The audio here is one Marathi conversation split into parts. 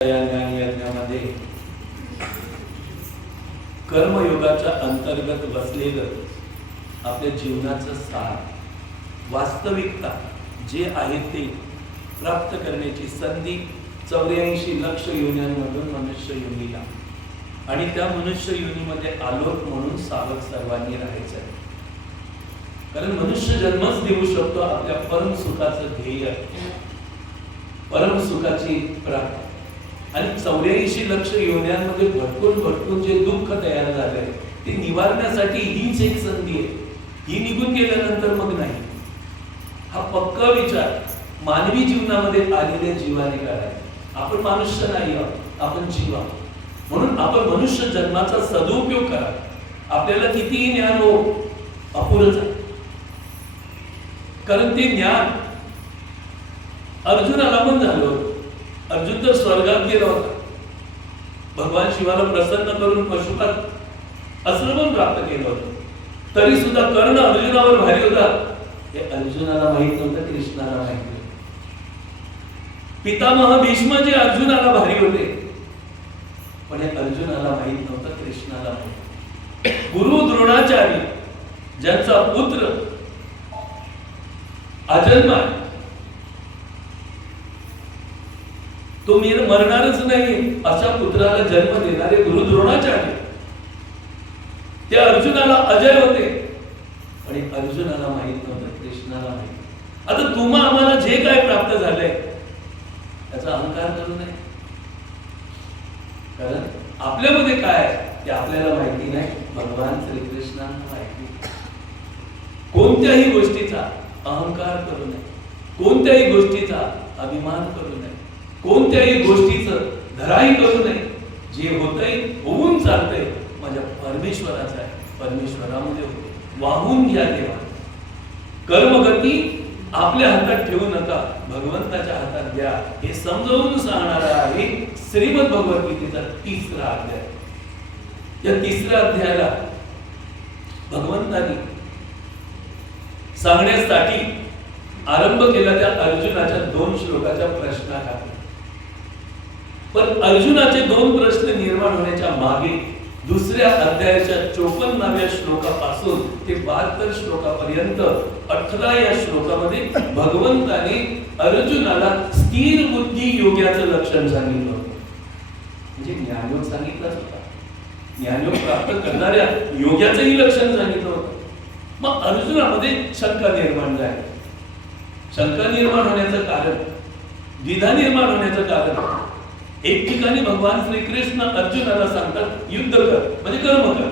या ज्ञानयज्ञामध्ये कर्मयोगाच्या अंतर्गत बसलेलं आपल्या जीवनाचं सार, वास्तविकता जे आहे ते प्राप्त करण्याची संधी 84 लक्ष योन्यांमधून मनुष्य योनीला, आणि त्या मनुष्य योनीमध्ये आलोक म्हणून सावध सर्वांनी राहायचं आहे. कारण मनुष्य जन्मच देऊ शकतो आपल्या परम सुखाचं ध्येय, परम सुखाची प्राप्ती. आणि 84 लक्ष योन्यांमध्ये भटकून भटकून जे दुःख तयार झालंय ते निवारण्यासाठी हीच एक संधी आहे. ही निघून गेल्यानंतर मग नाही. हा पक्का विचार मानवी जीवनामध्ये आलेल्या जीवाने करायचा. आपण मनुष्य नाही आहोत, आपण जीव आहोत. म्हणून आपण मनुष्य जन्माचा सदुपयोग करा. आपल्याला कितीही ज्ञान हो अपुरच आहे. कारण ते ज्ञान अर्जुनाला पण झालं होतं. अर्जुन तर स्वर्गात गेला होता. भगवान शिवाला प्रसन्न करून पशुपात आश्रम प्राप्त केलं होतं. तरी सुद्धा कर्ण अर्जुनावर भारी होता. हे अर्जुनाला माहित नव्हतं, कृष्णाला माहित होतं. पितामह भीष्म जे अर्जुनाला भारी होते, पण हे अर्जुनाला माहित नव्हतं, कृष्णाला माहित. गुरु द्रोणाचार्य ज्यांचा पुत्र अजन्मा, तो मरणारच नाही अशा पुत्राला जन्म देणारे गुरु द्रोणाचार्य त्या अर्जुनाला अजय होते, पण अर्जुनाला माहित नव्हतं, कृष्णाला माहित. आता तुम्हा आम्हाला जे काय प्राप्त झालंय त्याचा अहंकार करू नये. कारण आपल्यामध्ये काय ते आपल्याला माहिती नाही, भगवान श्रीकृष्णांना माहिती. कोणत्याही गोष्टीचा अहंकार करू नये, कोणत्याही गोष्टीचा अभिमान करू नये, कोणत्याही गोष्टीचं धराई करू नये. जे होतंय होऊन चालतंय माझ्या परमेश्वराचं आहे, परमेश्वरामध्ये होते. वाहून घ्या देवा. कर्मगती आपल्या हातात ठेवू नका, भगवंताच्या हातात द्या. हे समजावून सांगणारा आहे श्रीमद भगवद्गीतेचा 3रा अध्याय. या 3ऱ्या अध्यायाला भगवंतानी सांगण्यासाठी आरंभ केला त्या अर्जुनाच्या 2 श्लोकाच्या प्रश्नाखाली. पण अर्जुनाचे 2 प्रश्न निर्माण होण्याच्या मागे 2ऱ्या अध्यायाच्या 54व्या श्लोकापासून ते 72 श्लोकापर्यंत 18 या श्लोकामध्ये भगवंताने अर्जुनाला स्थिर बुद्धी योगाचं लक्षण सांगितलं होतं. म्हणजे ज्ञानयोग सांगितलं होता, ज्ञानयोग प्राप्त करणाऱ्या योगाचंही लक्षण सांगितलं होतं. मग अर्जुनामध्ये शंका निर्माण झाली. शंका निर्माण होण्याचं कारण, द्विधा निर्माण होण्याचं कारण, एक ठिकाणी भगवान श्रीकृष्ण अर्जुनाला सांगतात युद्ध कर म्हणजे कर्म कर,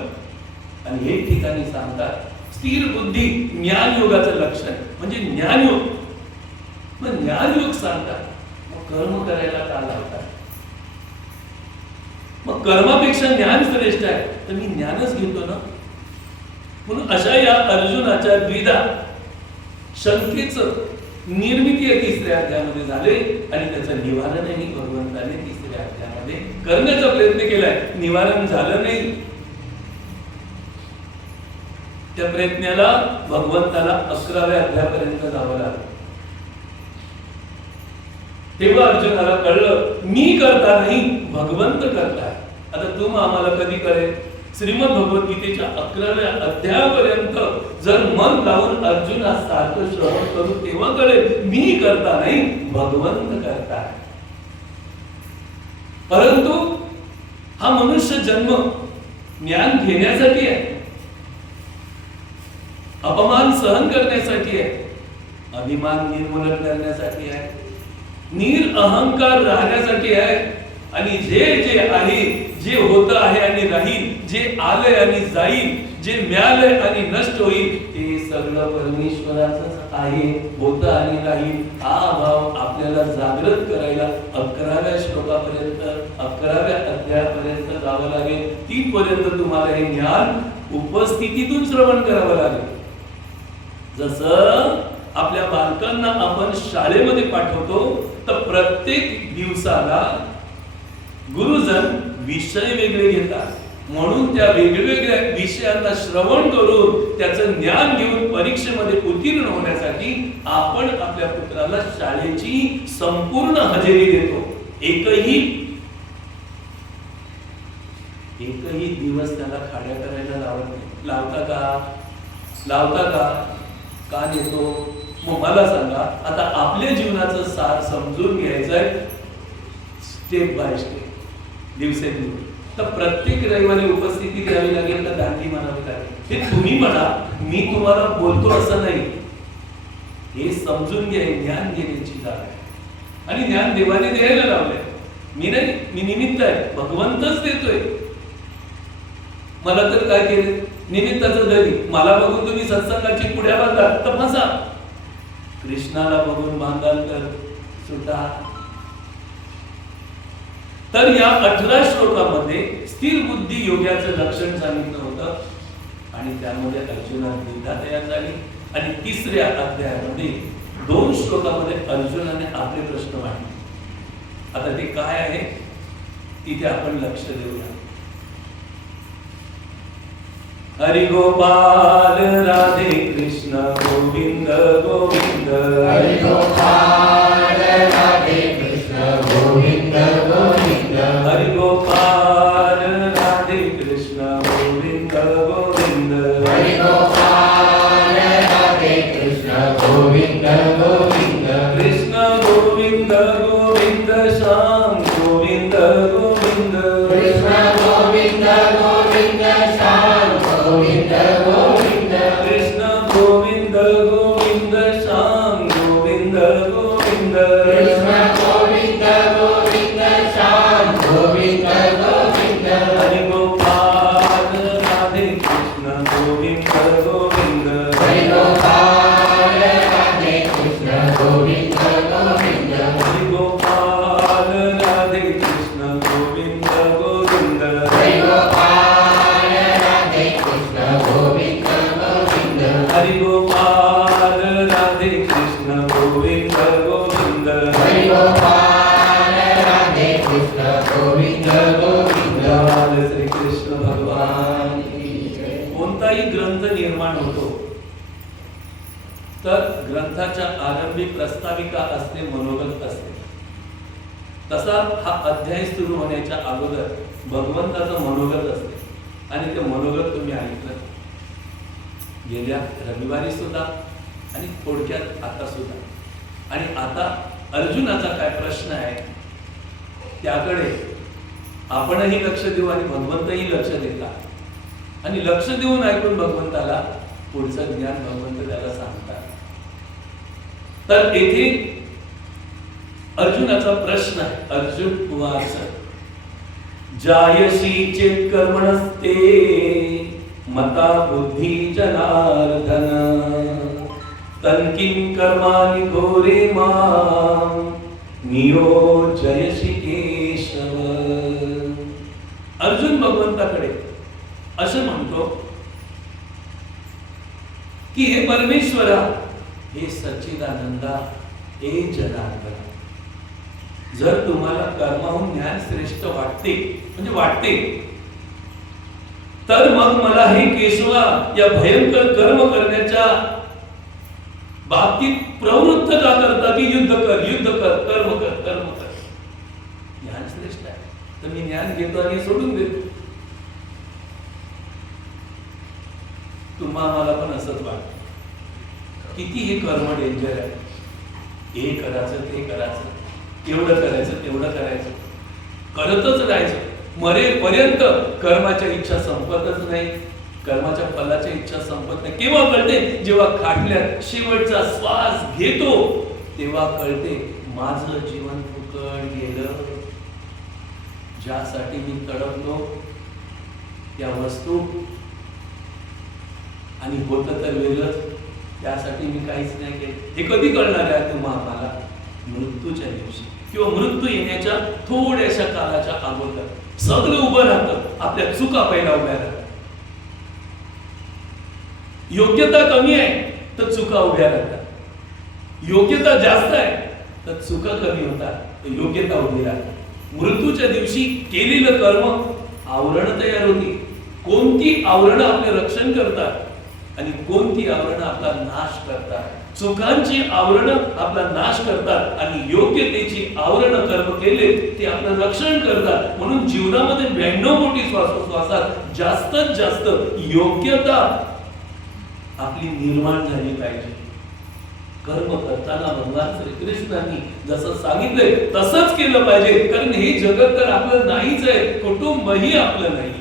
आणि एक ठिकाणी सांगतात स्थिर बुद्धी ज्ञान योगाचं लक्षण म्हणजे ज्ञानयोग. मग ज्ञानयोग सांगतात, मग कर्म करायला का लावतात? मग कर्मापेक्षा ज्ञान श्रेष्ठ आहे तर मी ज्ञानच घेतो ना. म्हणून अशा या अर्जुनाच्या द्विधा शंकेचं निर्मिती 3ऱ्या अध्यायामध्ये झाले, आणि त्याचं निवारणही भगवंताने 3ऱ्या अध्यायामध्ये करण्याचा प्रयत्न केलाय. निवारण झालं नाही. त्या प्रयत्नाला भगवंताला 11व्या अध्यायापर्यंत जावं लागलं. तेव्हा अर्जुनाला कळलं मी करता नाही, भगवंत करताय. आता तुम आम्हाला कधी कळेल? श्रीमद भगवद्गीतेच्या 11व्या अध्यायापर्यंत जर मन लावून अर्जुना सारखं श्रवण करू तेव्हा कळेल मी करता नाही, भगवंत करताय. परंतु हा मनुष्य जन्म ज्ञान घेण्यासाठी आहे, अपमान सहन करण्यासाठी आहे, अभिमान निर्मूलन करण्यासाठी आहे, निरअहंकार राहण्यासाठी आहे. आणि जे जे आहे, जे होतं आहे आणि राहील, जे आलंय आणि जाईल, जे मिळालंय आणि नष्ट होईल, ते सगळं परमेश्वराचंच आहे, होतं आणि राहील. हा भाव आपल्याला जागृत करायला 11व्या श्लोकापर्यंत, 11व्या अध्यायापर्यंत जावं लागेल. तिथपर्यंत तुम्हाला हे ज्ञान उपस्थितीतून श्रवण करावं लागेल. जसं आपल्या बालकांना आपण शाळेमध्ये पाठवतो तर प्रत्येक दिवसाला गुरुजन विषय वेगळे घेतात, म्हणून त्या वेगवेगळ्या विषयांना श्रवण करून त्याचं ज्ञान घेऊन परीक्षेमध्ये उत्तीर्ण होण्यासाठी आपण आपल्या पुत्राला शाळेची संपूर्ण हजेरी देतो. एकही एकही दिवस त्याला खाड्या करायला लावत नाही. लावता का? का नेतो? मग मला सांगा, आता आपल्या जीवनाचं सार समजून घ्यायचंय स्टेप बाय स्टेप, दिवसेंदिवस. तर प्रत्येक रविवारी उपस्थिती द्यावी लागेल का दांडी म्हणावी लागेल? हे तुम्ही म्हणा, मी तुम्हाला बोलतो असं नाही. हे समजून घ्या, ज्ञान घेण्याची जागा आहे. आणि ज्ञान देवाने द्यायला लावलंय. मी नाही, मी निमित्त आहे. भगवंतच देतोय. मला तर काय केलं? निमित्ताचं दरी. मला बघून तुम्ही सत्संगाची पुढ्या बांधा तर फसा, कृष्णाला बघून बांधाल तर सुटा. तर या 18 श्लोकामध्ये स्थिर बुद्धी योगाचं लक्षण सांगितलं होतं आणि त्यामध्ये अर्जुनाची गीता तयार झाली. आणि तिसऱ्या अध्यायामध्ये 2 श्लोकामध्ये अर्जुनाने आपले प्रश्न मांडले. आता ते काय आहे तिथे आपण लक्ष देऊया. हरि गोपाल राधे कृष्ण गोविंद गोविंद. हरि गोपाल राधे कृष्ण गोविंद गोविंद. हरि गोपाल राधे कृष्ण गोविंद गोविंद. हरि गोपाल राधे कृष्ण गोविंद गोविंद. कृष्ण गोविंद गोविंद श्याम गोविंद गोविंद. कृष्ण गोविंद गोविंद श्याम गोविंद गोविंद. कृष्ण गोविंद गोविंद श्याम गोविंद गोविंद. कृष्ण गोविंद गोविंद श्याम गोविंद गोविंद. हरि गोपाल राधे कृष्ण गोविंद गोविंद. हरि गोपाल राधे कृष्ण गोविंद गोविंद. हरि गोपाल राधे कृष्ण गोविंद गोविंद. हरि गोपाल राधे कृष्ण गोविंद गोविंद. हरि गोपाल राधे कृष्ण गोविंद गोविंद. हरि गोपाल राधे कृष्ण गोविंद गोविंद. धन्यवाद श्री कृष्ण भगवान. भगवान की जय. कोणताही ग्रंथ निर्माण होतो तर ग्रंथाच्या आरंभी प्रस्ताविका असते, मनोगत असते. तसा हा अध्याय सुरू होण्याच्या अगोदर भगवंताचं मनोगत असते आणि ते मनोगत तुम्ही ऐकलं गेल्या रविवारी सुद्धा आणि थोडक्यात आता सुद्धा. आणि आता अर्जुनाचा काय प्रश्न आहे त्याकडे आपणही लक्ष देऊ आणि भगवंतही लक्ष देतात. आणि लक्ष देऊन ऐकून भगवंताला पुढचं ज्ञान भगवंत त्याला सांगतात. तर येथे अर्जुनाचा प्रश्न आहे. अर्जुन उवाच जायसी चेत कर्मणस्ते मता बुद्धी जनार्दन तन्किं कर्माणि घोरे मां नियोजयसि केशव. अर्जुन भगवंताकडे असं म्हणतो की हे परमेश्वरा, हे सच्चिदानंदा, हे जनार्दन, जर तुम्हाला कर्माहून ज्ञान श्रेष्ठ वाटते म्हणजे वाटते तर मग मला हे केशवा या भयंकर कर्म करण्याच्या बाबतीत प्रवृत्त का करता की युद्ध कर कर्म कर. ज्ञान श्रेष्ठ आहे तर मी ज्ञान घेतो आणि सोडून देतो. तुम्हाला पण असंच वाटतं. किती हे कर्म डेंजर आहे. हे करायचं ते करायचं, एवढं करायचं तेवढं करायचं, करतच राहायचं मरेपर्यंत. कर्माच्या इच्छा संपतच नाही, कर्माच्या फलाच्या इच्छा संपत नाही. केव्हा कळते? जेव्हा खाटल्यात शेवटचा श्वास घेतो तेव्हा कळते माझं जीवन फुकट गेलं. ज्यासाठी मी तडपलो त्या वस्तू आणि होतं तर वेगळंच, त्यासाठी मी काहीच नाही केलं. हे कधी कळणार आहे तुम्हाला? मृत्यूच्या दिवशी किंवा मृत्यू येण्याच्या थोड्याशा कालाच्या अगोदर सगळं उभं राहतं. आपल्या चुका पहिला उभ्या राहतात. योग्यता कमी आहे तर चुका उभ्या राहतात. योग्यता जास्त आहे तर चुका कमी होतात, तर योग्यता उभी राहते. मृत्यूच्या दिवशी केलेलं कर्म आवरण तयार होती. कोणती आवरणं आपले रक्षण करतात आणि कोणती आवरणं आपला नाश करतात चुकांची आवरण आपला नाश करतात आणि योग्यतेची आवरण कर्म केले ते आपलं रक्षण करतात. म्हणून जीवनामध्ये 92 कोटी श्वासोश्वासात जास्तीत जास्त योग्यता आपली निर्माण झाली पाहिजे. कर्म करताना भगवान श्रीकृष्णांनी जसं सांगितलंय तसंच केलं पाहिजे. कारण हे जगत तर आपलं नाहीच आहे, कुटुंबही आपलं नाही,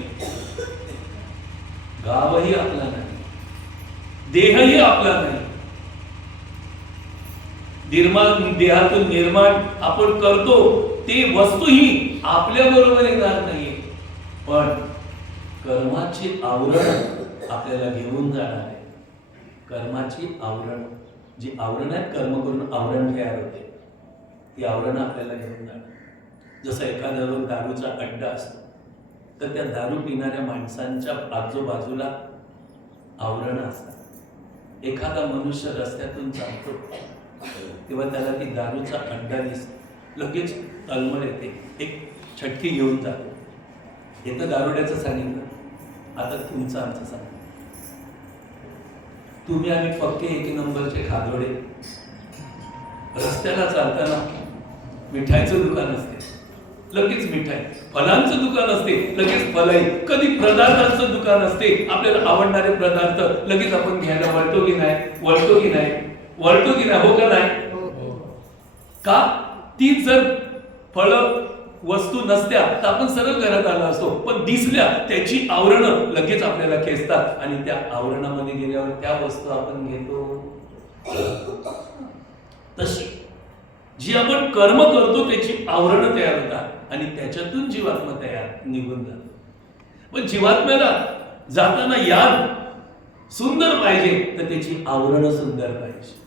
गावही आपला नाही, देहही आपला नाही. देहातून निर्माण आपण करतो ते वस्तूही आपल्या बरोबर येणार नाहीये, पण कर्माची आवरण आपल्याला घेऊन जाणार आहे. कर्माची आवरण, जी आवरण आहे, कर्म करून आवरण तयार होते, ती आवरण आपल्याला घेऊन जाणार. जसं एखाद्या दारूचा अड्डा असतो तर त्या दारू पिणाऱ्या माणसांच्या आजूबाजूला आवरण असतात. एखादा मनुष्य रस्त्यातून चालतो तेव्हा त्याला ती दारूचा अड्डा दिसतो, लगेच तळमळ येते, एक छटकी घेऊन जातो. हे तर दारुड्याचं सांगितलं, आता तुमचं आमचं सांग. तुम्ही आम्ही पक्के 1 नंबरचे खादोडे. रस्त्याला चालताना मिठाईचं दुकान असते, लगेच मिठाई. फलांचं दुकान असते, लगेच फलाई. कधी पदार्थांचं दुकान असते, आपल्याला आवडणारे पदार्थ लगेच आपण घ्यायला वळतो की नाही, वळतो की नाही, वळतो की नाही, हो का नाही? का? ती जर फळ वस्तू नसत्या तर आपण सरळ घरात आलो असतो, पण दिसल्या त्याची आवरण लगेच आपल्याला खेचतात आणि त्या आवरणामध्ये गेल्यावर त्या वस्तू आपण घेतो. तशी जी आपण कर्म करतो त्याची आवरण तयार होतात आणि त्याच्यातून जीवात्मा तयार निघून जातो. पण जीवात्म्याला जाताना याद सुंदर पाहिजे तर त्याची आवरण सुंदर पाहिजे.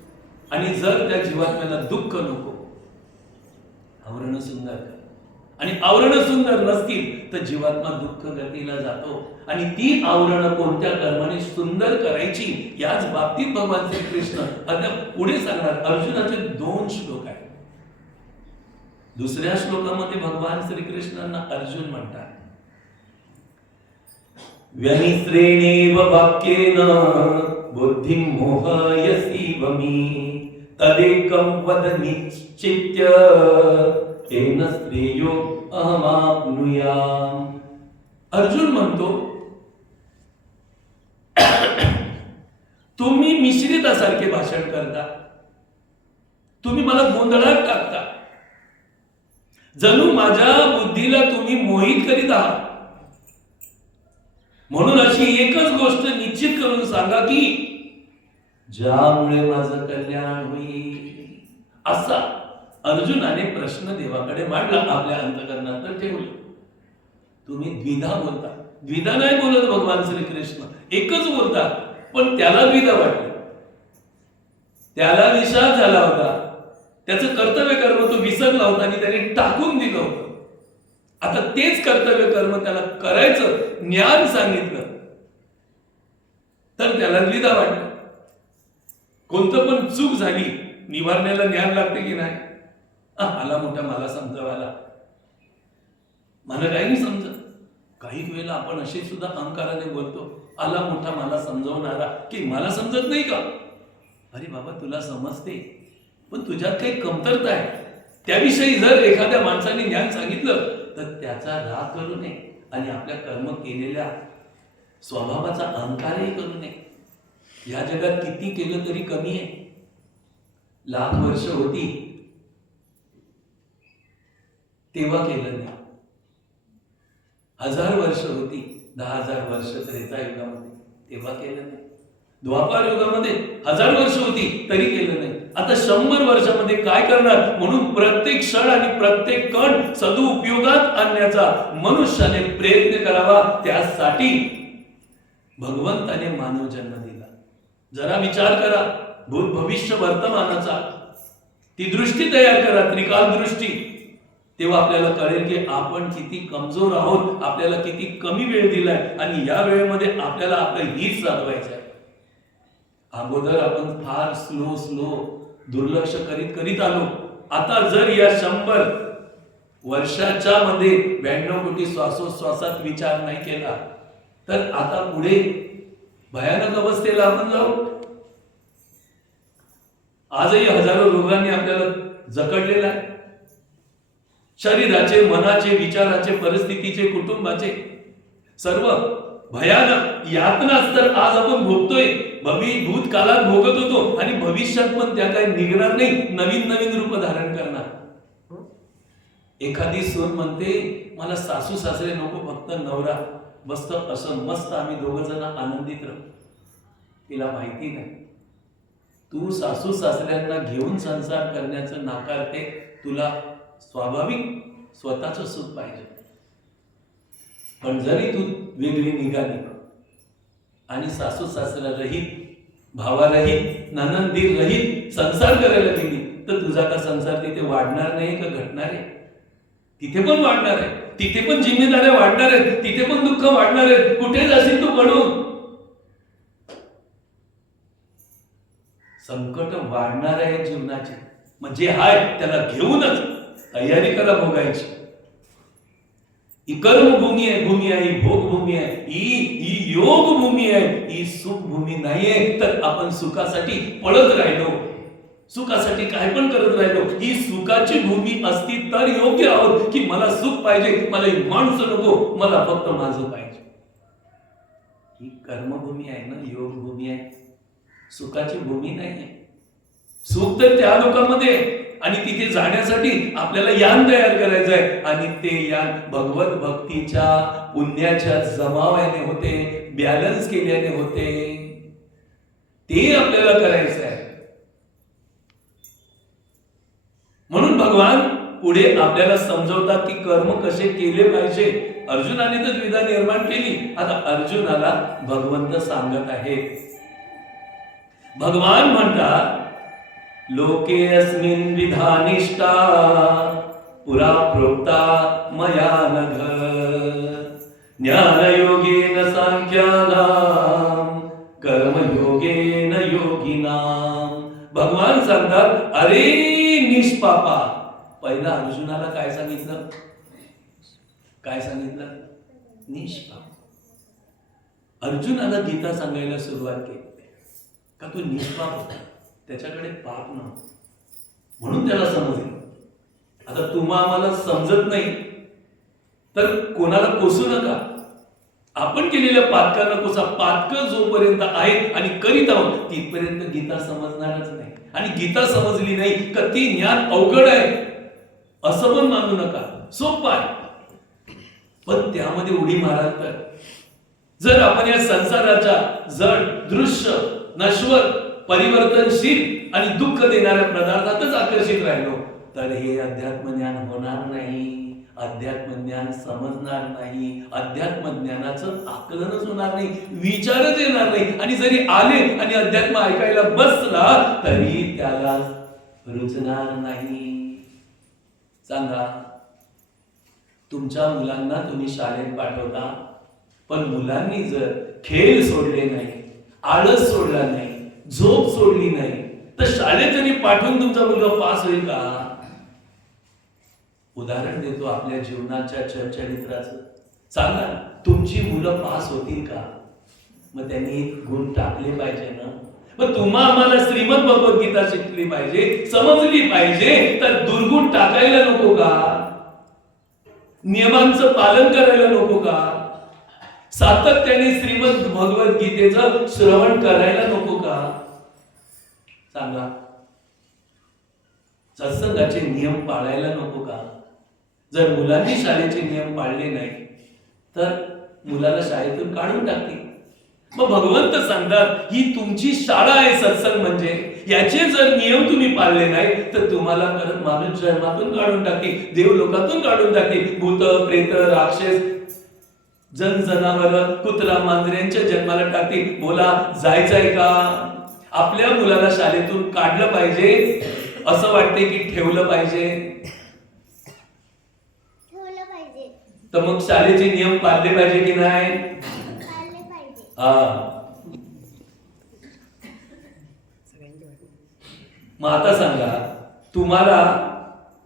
आणि जर त्या जीवात्म्याला दुःख नको, आवरण सुंदर कर. आणि आवरण सुंदर नसतील तर जीवात्मा दुःख गतीला जातो. आणि ती आवरण कोणत्या कर्माने सुंदर करायची याच बाबतीत भगवान श्रीकृष्ण आता पुढे सांगणार. अर्जुनाचे 2 श्लोक आहेत. दुसऱ्या श्लोकामध्ये भगवान श्रीकृष्णांना अर्जुन म्हणतात, व्यनिश्रेणेव वाक्येन बुद्धिं मोहयसीव मे तदेकं वद निश्चित्य तेन श्रेयो अहमाप्नुयाम. अर्जुन म्हणतो, तुम्ही मिश्रितासारखे भाषण करता, तुम्ही मला गोंधळात टाकता, जणू माझ्या बुद्धीला तुम्ही मोहित करीत आहात. म्हणून अशी एकच गोष्ट निश्चित करून सांगा की ज्यामुळे माझं कल्याण होईल. असा अर्जुनाने प्रश्न देवाकडे मांडला, आपल्या अंतःकरणात ठेवला. तुम्ही द्विधा बोलता. द्विधा नाही बोलत भगवान श्रीकृष्ण, एकच बोलतात, पण त्याला द्विधा वाटली, त्याला विश्वास झाला होता, त्याचं कर्तव्य कर्म तो विसरला होता आणि त्याने टाकून दिलं होतं. आता तेच कर्तव्य कर्म त्याला करायचं ज्ञान सांगितलं तर त्याला द्विधा वाटलं. कोणतं पण चूक झाली निवारण्याला ज्ञान लागते की नाही? आला मोठा मला समजावायला, मला काही नाही समजत. काही वेळेला आपण असे सुद्धा अहंकाराने बोलतो, आला मोठा मला समजवणारा, की मला समजत नाही का? अरे बाबा तुला समजते, पण तुझ्यात काही कमतरता आहे. त्याविषयी जर एखाद्या माणसाने ज्ञान सांगितलं तर त्याचा राग करू नये आणि आपल्या कर्म केलेल्या स्वभावाचा अहंकारही करू नये. या जगात किती केलं तरी कमी आहे. 1,00,000 वर्ष होती तेव्हा केलं नाही, 1000 वर्ष होती, 10,000 वर्ष त्रेता युगामध्ये तेव्हा केलं नाही, द्वापार युगामध्ये 1000 वर्ष होती तरी केलं नाही. आता 100 वर्षामध्ये काय करणार? म्हणून प्रत्येक क्षण आणि प्रत्येक कण सदुपयोगात आणण्याचा मनुष्याने प्रयत्न करावा. त्यासाठी भगवंताने मानव जन्म दिला. जरा विचार करा भूत भविष्य वर्तमानाचा, ती दृष्टी तयार करा, त्रिकाल दृष्टी. तेव्हा आपल्याला कळेल की आपण किती कमजोर आहोत, आपल्याला किती कमी वेळ दिलाय आणि या वेळेमध्ये आपल्याला आपलं हित साधवायचं आहे. अगोदर आपण फार स्लो दुर्लक्ष करीत आलो. आता जर या 100 वर्षाच्या मध्ये 92 कोटी श्वासोश्वासात विचार नाही केला तर आता पुढे भयानक अवस्थेला आपण जाऊ. आजही हजारो रोगांनी आपल्याला जखडलेला आहे. शरीराचे, मनाचे, विचाराचे, परिस्थितीचे, कुटुंबाचे सर्व भयानक यातनाच तर आज आपण भोगतोय. भूतकाळात भोगत होतो आणि भविष्यात पण त्या काही निघणार नाही, नवीन नवीन रूप धारण करणार. एखादी सून म्हणते मला सासू सासरे नको, फक्त नवरा मस्त असं मस्त आम्ही दोघ जण आनंदित राहू. तिला माहिती नाही तू सासू सासऱ्यांना घेऊन संसार करण्याचं नाकारते. तुला स्वाभाविक स्वतःच सुख पाहिजे. पण जरी तू वेगळी निघाली आणि सासू सासरा रहित, भावा रहित, ननंदीर रहित संसार करायला गेली तर तुझा का संसार तिथे वाढणार नाही का घटणार आहे? तिथे पण वाढणार आहे, तिथे पण जिम्मेदाऱ्या वाढणार आहेत, तिथे पण दुःख वाढणार आहे. कुठे जाशील तू पडून? संकट वाढणार आहे जीवनाचे. म्हणजे हाय त्याला घेऊनच तयारी करा भोगायची. ही कर्मभूमी आहे, भूमी आहे, ही भोगभूमी आहे, ही योग भूमी आहे, ही सुख भूमी नाहीये. तर आपण सुखासाठी पळत राहिलो, सुखासाठी काय पण करत राहिलो. ही सुखाची भूमी असती तर योग्य आहोत की मला सुख पाहिजे, मला ही माणसं नको, मला फक्त माझं पाहिजे. ही कर्मभूमी आहे ना, योग भूमी आहे, सुखाची भूमी नाहीये. सुख तर त्या लोकांमध्ये, आणि तिथे जाण्यासाठी आपल्याला यान तयार करायचं आहे. आणि ते यान भगवत भक्तीच्या पुण्याच्या जमाव्याने होते, बॅलन्स केल्याने होते. ते आपल्याला करायचं आहे. म्हणून भगवान पुढे आपल्याला समजवतात की कर्म कसे केले पाहिजे. अर्जुनाने तर द्विधा निर्माण केली, आता अर्जुनाला भगवंत सांगत आहे. भगवान म्हणतात लोके अस्मिन् विधानिष्ठा पुरा प्रोक्ता मया नघ ज्ञानयोगेन सांख्यानां कर्मयोगेन योगिनां. भगवान सांगतात अरे निष्पापा. पहिला अर्जुनाला काय सांगितलं? काय सांगितलं? निष्पाप. अर्जुनाला गीता सांगायला सुरुवात केली का तो निष्पाप होता, त्याच्याकडे पाप नव्हतं, म्हणून त्याला समजलं. आता तुम्हा आम्हाला समजत नाही तर कोणाला कोसू नका. आपण केलेल्या पातकांना कोसा. पातक जोपर्यंत आहेत आणि करीत आहोत तिथपर्यंत गीता समजणारच नाही. आणि गीता समजली नाही का ती ज्ञान अवघड आहे असं पण मानू नका, सोपं आहे. पण त्यामध्ये उडी माराल तर, जर आपण या संसाराच्या जड, दृश्य, नश्वर, परिवर्तनशील आणि दुःख देणाऱ्या पदार्थातच आकर्षित राहिलो तर हे अध्यात्म ज्ञान होणार नाही, अध्यात्म ज्ञान समजणार नाही, अध्यात्म ज्ञानाचं आकलनच होणार नाही, विचारच येणार नाही. आणि जरी आले आणि अध्यात्म ऐकायला बसला तरी त्याला रुचणार नाही. सांगा, तुमच्या मुलांना तुम्ही शाळेत पाठवता, पण मुलांनी जर खेळ सोडले नाही, आळस सोडला नाही, झोप सोडली नाही तर शाळेत जरी पाठवून तुमचा मुलगा पास होईल का? उदाहरण देतो आपल्या जीवनाच्या चरित्राचं. सांगा, तुमची मुलं पास होतील का? मग त्यांनी गुण टाकले पाहिजे ना. मग तुम्हा आम्हाला श्रीमद भगवद्गीता शिकली पाहिजे, समजली पाहिजे, तर दुर्गुण टाकायला नको का? नियमांचं पालन करायला नको का? सातत्याने श्रीमद भगवद्गीतेचं श्रवण करायला नको का? सांगा, सत्संगाचे नियम पाळायला नको का? जर मुलांनी शाळेचे नियम पाळले नाही तर मुलाला शाळेतून काढून टाकतील. मग भगवंत सांगतात ही तुमची शाळा आहे सत्संग म्हणजे, याचे जर नियम तुम्ही पाळले नाही तर तुम्हाला परत माणूस जन्मातून काढून टाकतील, देव लोकातून काढून टाकतील, भूत प्रेत राक्षस जन जनावर कुत्रा मांजऱ्यांच्या जन्माला टाकतील. बोला, जायचंय का? आपल्या मुलाला शाळेतून काढलं पाहिजे असं वाटते की ठेवलं पाहिजे? तर मग शाळेचे नियम पाळले पाहिजे की नाही? मग आता सांगा, तुम्हाला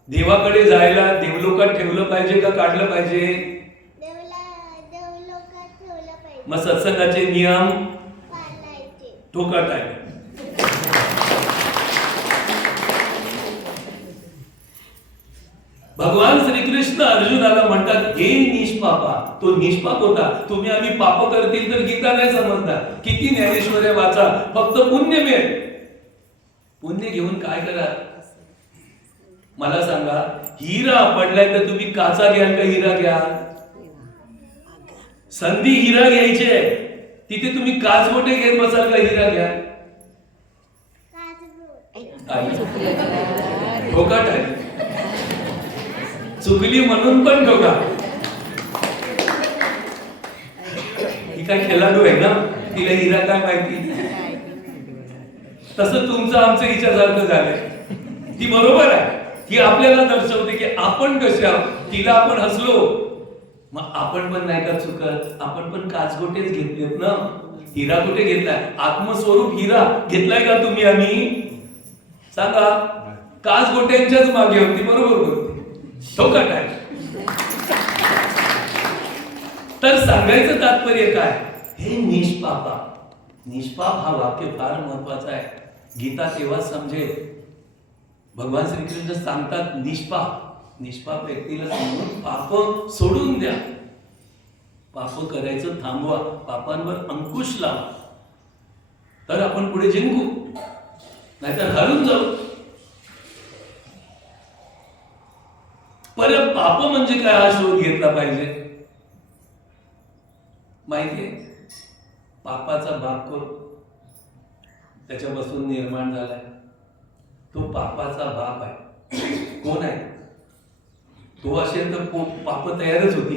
देवाकडे जायला देवलोकात ठेवलं पाहिजे का काढलं पाहिजे? मग सत्संगाचे नियम ठोका टाकले. भगवान श्रीकृष्ण अर्जुनाला म्हणतात, हे निष्पापा. तो निष्पाप होता. तुम्ही आम्ही पाप करतील तर गीता नाही समजणार. किती ज्ञानेश्वऱ्या वाचा, फक्त पुण्य मिळेल. पुण्य घेऊन काय करा मला सांगा. हिरा पडलाय तर तुम्ही काचा घ्याल का हिरा घ्याल? संधी हिरा घ्यायची आहे, तिथे तुम्ही काचगोटे घेत बसाल का हिरा घ्याल? धोका टाकली, चुकली म्हणून पण धोका. ही काय खेळाडू आहे ना, तिला हिरा काय माहिती. तसं तुमचं आमचं हिच्यासारखं झालंय. ती बरोबर आहे, ही आपल्याला दर्शवते की आपण कसे आहोत. तिला आपण हसलो, मग आपण पण नाही का चुकत. आपण पण काचगोटेच घेतलेत ना. हिरा कुठे घेतलाय? आत्मस्वरूप हिरा घेतलाय का तुम्ही आम्ही? सांगा. काचगोट्यांच्याच मागे होती, बरोबर होती. धोका टाक. तर सांगायचं तात्पर्य काय? हे निष्पापा. निष्पाप हा वाक्य फार महत्वाचा आहे. गीता तेव्हा समजेल. भगवान श्रीकृष्ण सांगतात निष्पाप. निष्पाप व्यक्तीला समजून पाप सोडून द्या. पाप करायचं थांबवा. पापांवर अंकुश लावा, तर आपण पुढे जिंकू, नाहीतर हरून जाऊ. परत पाप म्हणजे काय हा शोध घेतला पाहिजे. माहितीये, पापाचा बाप कोण? त्याच्यापासून निर्माण झालाय तो पापाचा बाप आहे. कोण आहे तो? असेल तर पाप तयारच होती.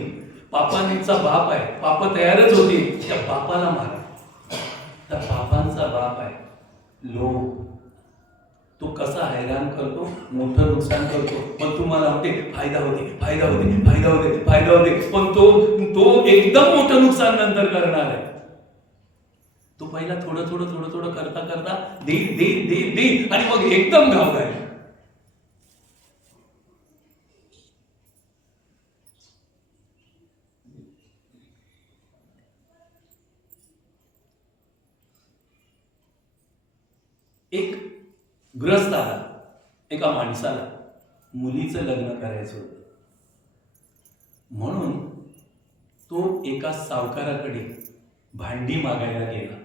पापांचा बाप आहे, पाप तयारच होती. त्या बापाला मारा. त्या पापांचा बाप आहे लोभ. तो कसा हैराण करतो, मोठं नुकसान करतो. पण तुम्हाला वाटते फायदा होते, फायदा होते, फायदा होते, फायदा होते. पण तो एकदम मोठं नुकसान नंतर करणार आहे. तो पहिला थोडं थोडं थोडं थोडं करता करता दे दे दे दे आणि मग एकदम घावलाय. एक ग्रस्त आला, एका माणसाला मुलीचं लग्न करायचं होतं. म्हणून तो एका सावकाराकडे भांडी मागायला गेला.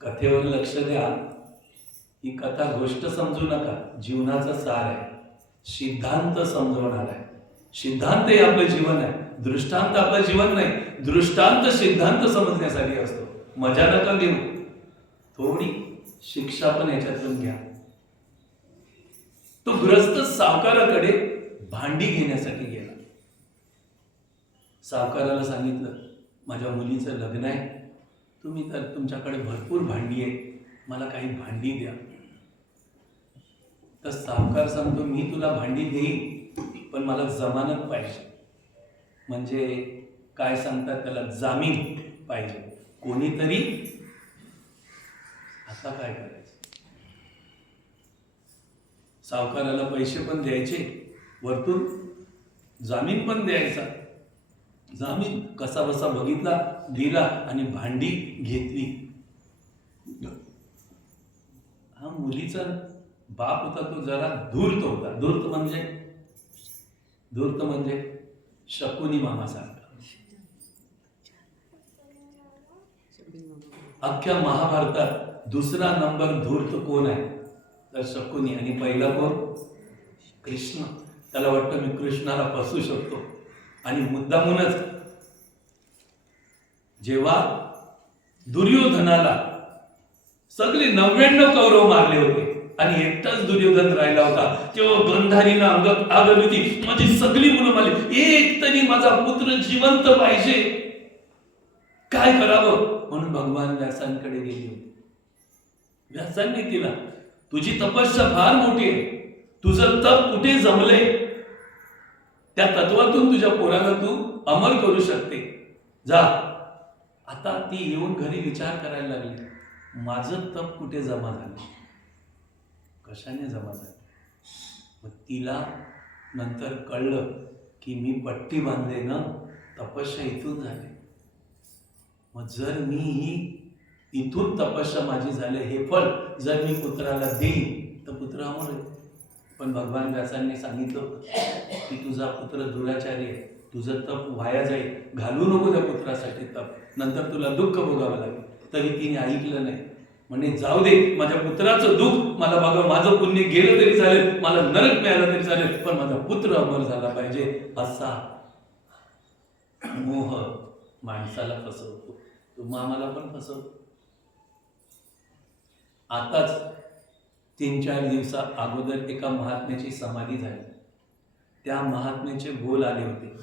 कथेवर लक्ष द्या. ही कथा गोष्ट समजू नका, जीवनाचा सार आहे. सिद्धांत समजवणार आहे. सिद्धांत हे आपलं जीवन आहे, दृष्टांत आपलं जीवन नाही. दृष्टांत सिद्धांत समजण्यासाठी असतो. मजा नका घेऊ, थोडी शिक्षा पण याच्यातून घ्या. तो ग्रस्त सावकाराकडे भांडी घेण्यासाठी गेला. सावकाराला सांगितलं, माझ्या मुलीचं लग्न आहे, तुम्ही तर तुमच्याकडे भरपूर भांडी आहे, मला काही भांडी द्या. तर सावकार सांगतो, मी तुला भांडी देईन, पण मला जमानत पाहिजे. म्हणजे काय सांगतात त्याला, जामीन पाहिजे. कोणीतरी. आता काय करायचं? सावकाराला पैसे पण द्यायचे, वरतून जामीन पण द्यायचा. जामीन कसा बसा बघितला, दिला आणि भांडी घेतली. हा मुलीचा बाप होता, तो जरा धूर्त होता. धूर्त म्हणजे शकुनी मामासारखा. अख्ख्या महाभारतात दुसरा नंबर धूर्त कोण आहे तर शकुनी. आणि पहिला कोण? कृष्ण. त्याला वाटतं मी कृष्णाला फसू शकतो. आणि मुद्दामूनच जेव्हा दुर्योधनाला सगळे 99 कौरव मारले होते आणि एकटाच दुर्योधन राहिला होता, तेव्हा गंधारीला अंगात आग आली होती. माझी सगळी मुलं मारली, एक तरी माझा पुत्र जिवंत पाहिजे, काय करावं? म्हणून भगवान व्यासांकडे गेले होते. व्यासांनी तिला, तुझी तपस्या फार मोठी आहे, तुझं तप कुठे जमलंय, त्या तत्वातून तुझ्या पोराला तू अमर करू शकते, जा. आता ती येऊन घरी विचार करायला लागली, माझं तप कुठे जमा झालं, कशाने जमा झालं. मग तिला नंतर कळलं की मी पट्टी बांधले ना, तपस्या इथून झाली. मग जर मी ही इथून तपस्या माझी झाली, हे फळ जर मी पुत्राला देईन तर पुत्र अमर होईल. पण भगवान व्यासांनी सांगितलं की तुझा पुत्र दुराचारी आहे, तुझं तप वाया जाईल, घालू नको त्या पुत्रासाठी तप, नंतर तुला दुःख भोगावं लागेल. तरी तिने ऐकलं नाही. म्हणे जाऊ दे, माझ्या पुत्राचं दुःख मला बघा, माझं पुण्य गेलं तरी चालेल, मला नरक मिळालं तरी चालेल, पण माझा पुत्र अमर झाला पाहिजे. असा मोह माणसाला फसवतो, तो मामाला पण फसवतो. आताच 3-4 दिवसा अगोदर एका महात्म्याची समाधी झाली. त्या महात्म्याचे बोल आले होते,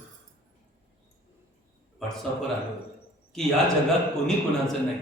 व्हॉट्सअपवर आले होते की या जगात कोणी कोणाचं नाही,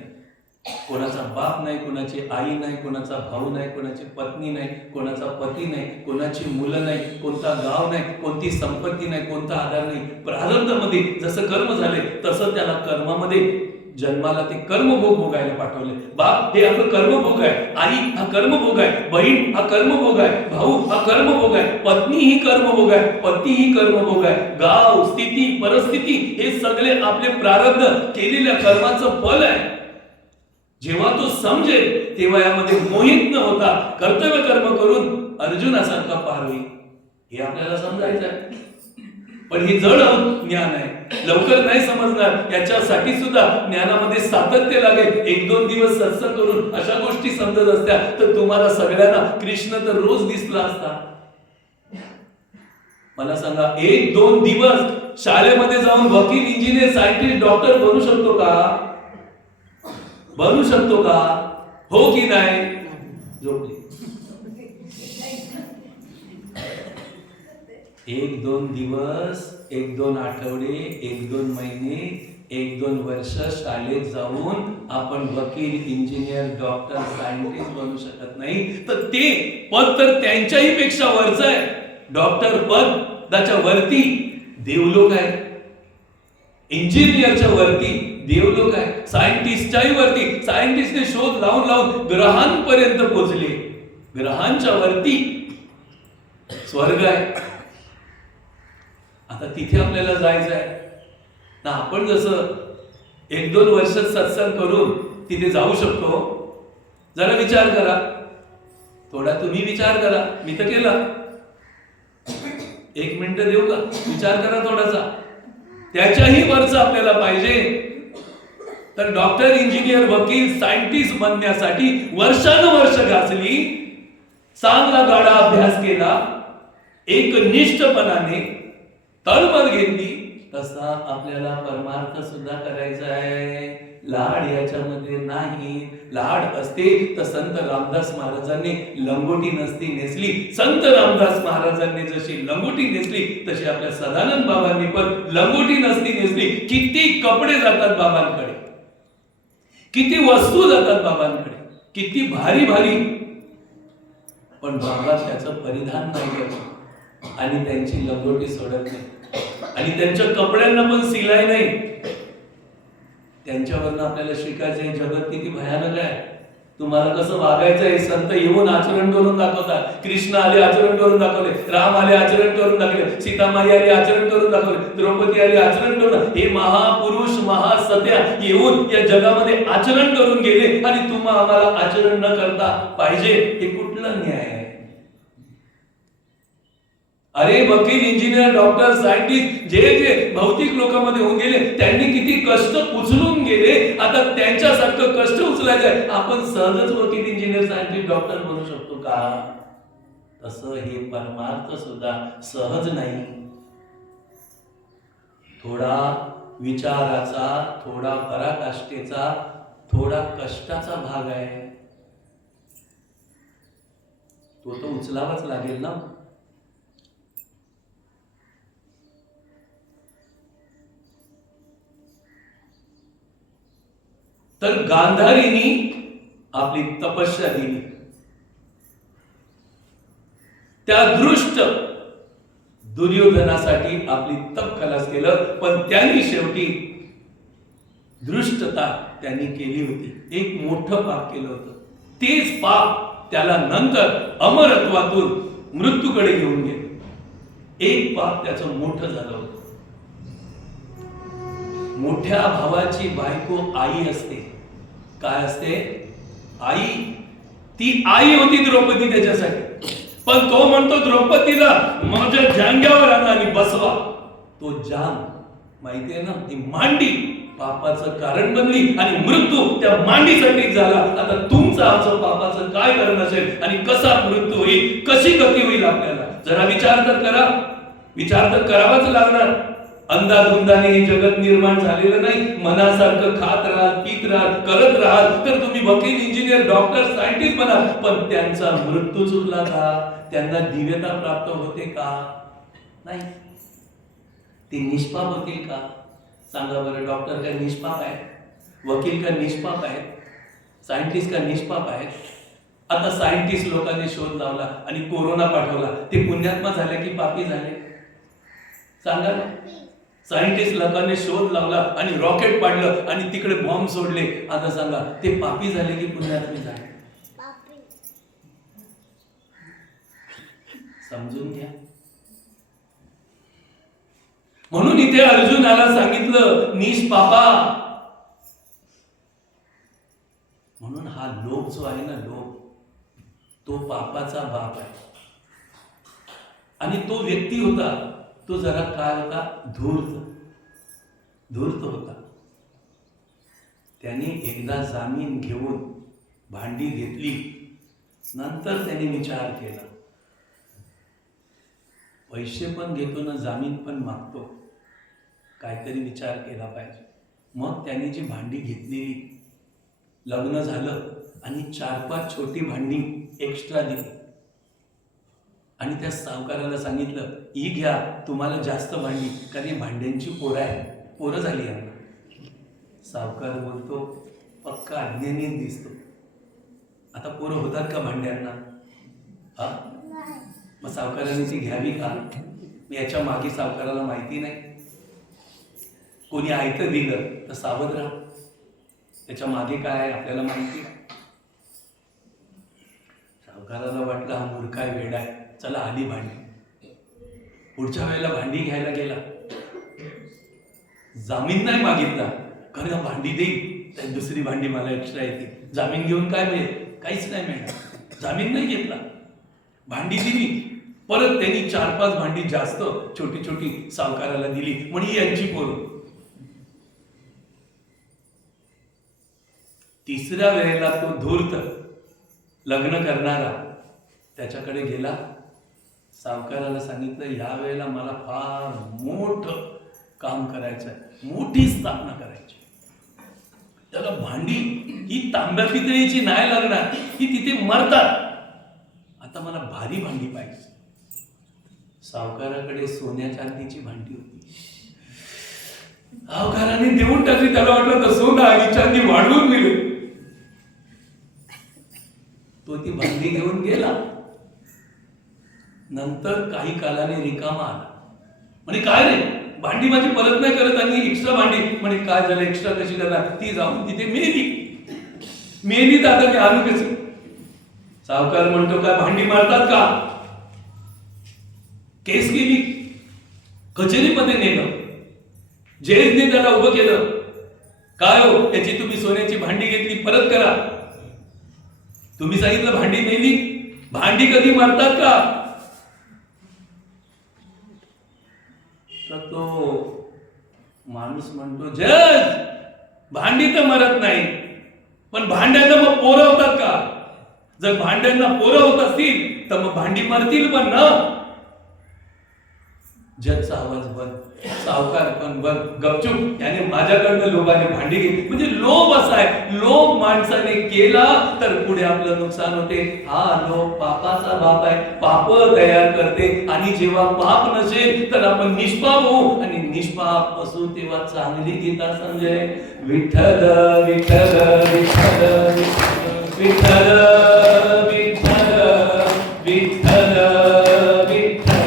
कोणाचा बाप नाही, कोणाची आई नाही, कोणाचा भाऊ नाही, कोणाची पत्नी नाही, कोणाचा पती नाही, कोणाची मुलं नाही, कोणता गाव नाही, कोणती संपत्ती नाही, कोणता आधार नाही. प्रारब्धामध्ये जसं कर्म झाले तसं त्याला कर्मामध्ये जन्माला ते कर्मभोग भोगायला पाठवले. बाप हे आपलं कर्मभोग आहे, आई हा कर्मभोग आहे, बहीण हा कर्मभोग आहे, भाऊ हा कर्मभोग आहे, पत्नी ही कर्मभोग आहे, पती ही कर्मभोग आहे, गाव, स्थिती, परिस्थिती हे सगळे आपले प्रारब्ध केलेल्या कर्माचं फल आहे. जेव्हा तो समजेल तेव्हा यामध्ये मोहित न होता कर्तव्य कर्म करून अर्जुनासारखा पार होईल. हे आपल्याला समजायचं आहे. पण हे जड ज्ञान आहे, लवकर नाही समजणार. याच्यासाठी सुद्धा ज्ञानामध्ये सातत्य लागेल. 1-2 दिवस सत्संग करून अशा गोष्टी समजत असत्या तर तुम्हाला सगळ्यांना कृष्ण तर रोज दिसला असता. मला सांगा, 1-2 दिवस शाळेमध्ये जाऊन वकील, इंजिनियर, सायंटिस्ट, डॉक्टर बनू शकतो का? बनू शकतो का? हो की नाही? झोपली. 1-2 दिवस, 1-2 आठवडे, 1-2 महिने, 1-2 वर्ष शाळेत जाऊन आपण वकील, इंजिनियर, डॉक्टर, सायंटिस्ट बनू शकत नाही. तर ते पद तर त्यांच्याही पेक्षा वरचं आहे. डॉक्टर पदाच्या वरती देवलोक आहे, इंजिनियरच्या वरती देवलोक आहे, सायंटिस्टच्याही वरती. सायंटिस्टने शोध लावून लावून ग्रहांपर्यंत पोहोचले. ग्रहांच्या वरती स्वर्ग आहे. आता तिथे आपल्याला जायचं आहे ना. आपण जसं 1-2 वर्ष सत्संग करून तिथे जाऊ शकतो. जरा विचार करा, थोडा तुम्ही विचार करा. मी तर केला. 1 मिनिट देऊ का? विचार करा थोडासा. त्याच्याही वरचं आपल्याला पाहिजे. तर डॉक्टर, इंजिनियर, वकील, सायंटिस्ट बनण्यासाठी वर्षानुवर्ष घासली, चांगला गाढा अभ्यास केला, एकनिष्ठपणाने तळमळ घेतली. तसा आपल्याला परमार्थ सुद्धा करायचा आहे. लाड याच्यामध्ये नाही. लाड असते तर संत रामदास महाराजांनी लंगोटी नसती नेसली. संत रामदास महाराजांनी जशी लंगोटी नेसली तशी आपल्या सदानंद बाबांनी पण लंगोटी नसती नेसली. किती कपडे जातात बाबांकडे, किती वस्तू जातात बाबांकडे, किती भारी भारी, पण बाबा त्याचं परिधान नाही करत आणि त्यांची लंगोटी सोडत नाही आणि त्यांच्या कपड्यांना पण सिलाई नाही. त्यांच्यावरनं आपल्याला शिकायचं आहे जगत किती भयानक आहे. तुम्हाला कसं वागायचं आहे संत येऊन आचरण करून दाखवतात. कृष्ण आले आचरण करून दाखवले, राम आले आचरण करून दाखवले, सीतामाई आली आचरण करून दाखवले, द्रौपदी आली आचरण करून. हे महापुरुष महासत्या येऊन या जगामध्ये आचरण करून गेले आणि तुम्हा आम्हाला आचरण न करता पाहिजे. हे कुठलं न्याय आहे? अरे वकील, इंजिनियर, डॉक्टर, सायंटिस्ट जे जे भौतिक लोकांमध्ये होऊन गेले त्यांनी किती कष्ट उचलून गेले. आता त्यांच्यासारखं कष्ट उचलायचंय. आपण सहजच वकील, इंजिनियर, सायंटिस्ट, डॉक्टर बनू शकतो का? तसं हे परमार्थ सुद्धा सहज नाही. थोडा विचाराचा, थोडा पराकाष्ठेचा, थोडा कष्टाचा भाग आहे. तो उचलावाच लागेल ना. तर गांधारीनी आपली तपस्या दिली. त्या दृष्ट दुर्योधनासाठी आपली तप खलास केलं. पण त्यांनी शेवटी दृष्टता त्यांनी केली होती. एक मोठं पाप केलं होतं. तेच पाप त्याला नंतर अमरत्वातून मृत्यूकडे घेऊन गेले. एक पाप त्याचं मोठं झालं होतं. मोठ्या भावाची बायको आई असते. काय असते? आई. ती आई होती द्रौपदी त्याच्यासाठी. पण तो म्हणतो द्रौपदीला माझ्या जांघ्यावर आणा आणि बसवा. तो जांग माहितीये ना, ती मांडी पापाचं कारण बनली आणि मृत्यू त्या मांडीसाठी झाला. आता तुमचं आमचं पापाचं काय कारण असेल आणि कसा मृत्यू होईल, कशी गती होईल आपल्याला जरा विचार तर करा. विचार तर करावाच लागणार. अंधाधुंदाने हे जगत निर्माण झालेलं नाही. मनासारखं खात राहाल, पीत राहाल, करत राहाल तर तुम्ही वकील, इंजिनियर, डॉक्टर, सायंटिस्ट बना. पण त्यांचा मृत्यू चुकला का? त्यांना दिव्यता प्राप्त होते का? नाही. ते निष्पाप होतील का? सांगा बरं. डॉक्टर काय निष्पाप आहे? वकील का निष्पाप आहे? सायंटिस्ट का निष्पाप आहे? आता सायंटिस्ट लोकांनी शोध लावला आणि कोरोना पाठवला, ते पुण्यात्मा झाले की पापी झाले? सांगा ना. सायंटिस्ट लोकांनी शोध लावला आणि रॉकेट पाडलं आणि तिकडे बॉम्ब सोडले, आता सांगा ते पापी झाले की पुण्यात्मे झाले? समजून घ्या. म्हणून इथे अर्जुनाला सांगितलं निष्पापा. म्हणून हा लोभ जो आहे ना, लोभ तो पापाचा बाप आहे. आणि तो व्यक्ती होता तो जरा काय होता? धूर्त होता. त्याने एकदा जामीन घेऊन भांडी घेतली, नंतर त्याने विचार केला. पैसे पण घेतो ना, जामीन पण मागतो, काहीतरी विचार केला पाहिजे. मग त्याने जी भांडी घेतलेली, लग्न झालं आणि 4-5 छोटी भांडी एक्स्ट्रा दिली आणि त्या सावकाराला सांगितलं ही घ्या, तुम्हाला जास्त भांडी, कारण भांड्यांची पोरं झाली यांना. सावकार बोलतो पक्का अज्ञानीच दिसतो. आता पोरं होतात का भांड्यांना? हा, मग सावकाराने ती घ्यावी का? याच्या मागे सावकाराला माहिती नाही. कोणी ऐकतं दिलं तर सावध राहा, त्याच्या मागे काय आहे आपल्याला माहिती. सावकाराला वाटलं हा मूर्ख आहे, वेडा आहे, चला आली भांडी. पुढच्या वेळेला भांडी घ्यायला गेला, जामीन नाही मागितला, कारण भांडी देईल तर दुसरी भांडी मला एक्स्ट्रा येते. जामीन घेऊन काय मिळेल? काहीच नाही मिळणार. जामीन नाही घेतला, भांडी दिली. परत त्यांनी 4-5 भांडी जास्त छोटी छोटी सावकाराला दिली, म्हणजे यांची पोरं. तिसऱ्या वेळेला तो धूर्त लग्न करणारा त्याच्याकडे गेला. सावकाराला सांगितलं या वेळेला मला फार मोठं काम करायचं आहे, मोठी स्थापना करायची. त्याला भांडी ही तांब्या पितळीची नाही लागणार, ही तिथे मरतात. आता मला भारी भांडी पाहिजे. सावकाराकडे सोन्या चांदीची भांडी होती. सावकाराने देऊन टाकली. त्याला वाटलं तर सोनं आणि चांदी वाढवून दिली. तो ती भांडी घेऊन गेला. नंतर काही कालाने रिकामा आला. म्हणे काय रे, भांडी माझी परत नाही करत आणि एक्स्ट्रा भांडी. म्हणे काय झालं, एक्स्ट्रा कशी करणार? ती जाऊन तिथे मेली तर आता मी आलो कशी? सावकार म्हणतो काय भांडी मारतात का? केस केली, कचेरीमध्ये नेलं, जजेसने त्याला उभं केलं. काय हो, त्याची तुम्ही सोन्याची भांडी घेतली, परत करा. तुम्ही सांगितलं भांडी नेली, भांडी कधी मारतात का? तर तो माणूस म्हणतो जज, भांडी तर मरत नाही, पण भांड्यांना मग पोरं होतात का? जर भांड्यांना पोरं होत असतील तर मग भांडी मरतील पण ना. जजचा आवाज बंद, सावकार पण बंद, गपचूप. याने माझ्याकडनं लोभाने भांडी घेतली. म्हणजे लोभ असा आहे, लोभ माणसाने केला तर पुढे आपलं नुकसान होते. हा लोभ पापाचा बाप आहे, पाप तयार करते. आणि जेव्हा पाप नसेल तर आपण निष्पाप होऊ, आणि निष्पाप असू तेव्हा चांगली गीता संजय. विठ्ठल विठ्ठल विठ्ठल विठ्ठल विठ्ठल विठ्ठल विठ्ठल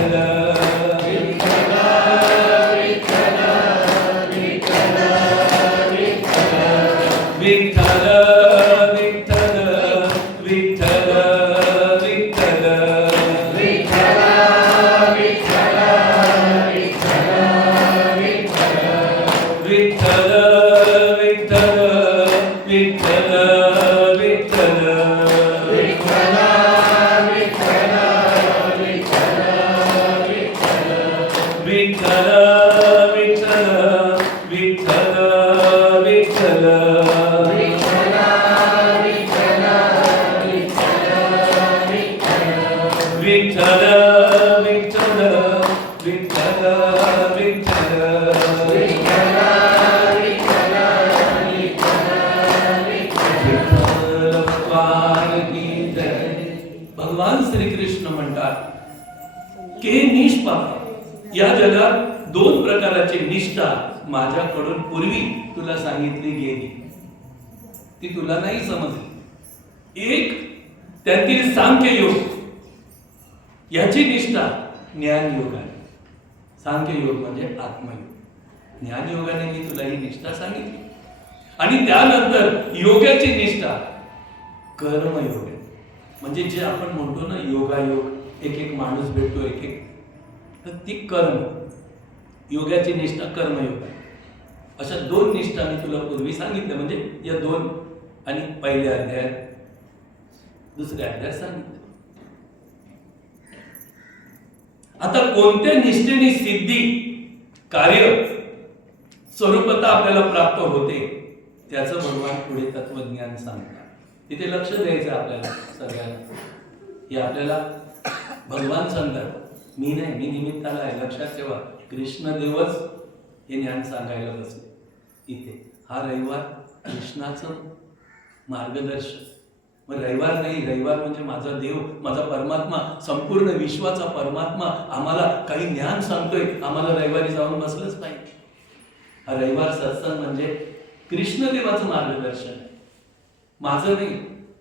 विठ्ठल विठ्ठल विठ्ठल विठ्ठल विठ्ठल विठ्ठल भगवान श्रीकृष्ण म्हणतात के निष्पाप या जगात दोन प्रकारची निष्ठा माझ्याकडून पूर्वी तुला सांगितली गेली, ती तुला नाही समजली. एक त्यातील सांख्य योग याची निष्ठा ज्ञान योग आहे. सांख्य योग म्हणजे आत्मयोग. ज्ञान योगाने मी तुला ही निष्ठा सांगितली. आणि त्यानंतर योगाची निष्ठा कर्मयोग आहे. म्हणजे जे आपण म्हणतो ना योगायोग, एक एक माणूस भेटतो एक एक, तर ती कर्म योगाची निष्ठा कर्मयोग आहे. अशा दोन निष्ठा मी तुला पूर्वी सांगितल्या. म्हणजे या दोन आणि पहिल्या अध्यायात दुसऱ्या अध्यायात सांगितलं. आता कोणत्या निष्ठेने सिद्धी कार्य स्वरूपता आपल्याला प्राप्त होते त्याचं भगवान पुढे तत्वज्ञान सांगतात. तिथे लक्ष द्यायचं आपल्याला सगळ्यांना. हे आपल्याला भगवान सांगतात, मी नाही, मी निमित्ताला आहे. लक्षात ठेवा, कृष्णदेवच हे ज्ञान सांगायला बसले इथे. हा रविवार कृष्णाचं मार्गदर्शन. मग रविवार नाही, रविवार म्हणजे माझा देव, माझा परमात्मा, संपूर्ण विश्वाचा परमात्मा आम्हाला काही ज्ञान सांगतोय. आम्हाला रविवारी जाऊन बसलंच पाहिजे. हा रविवार सत्संग म्हणजे कृष्णदेवाचं मार्गदर्शन आहे, माझं नाही.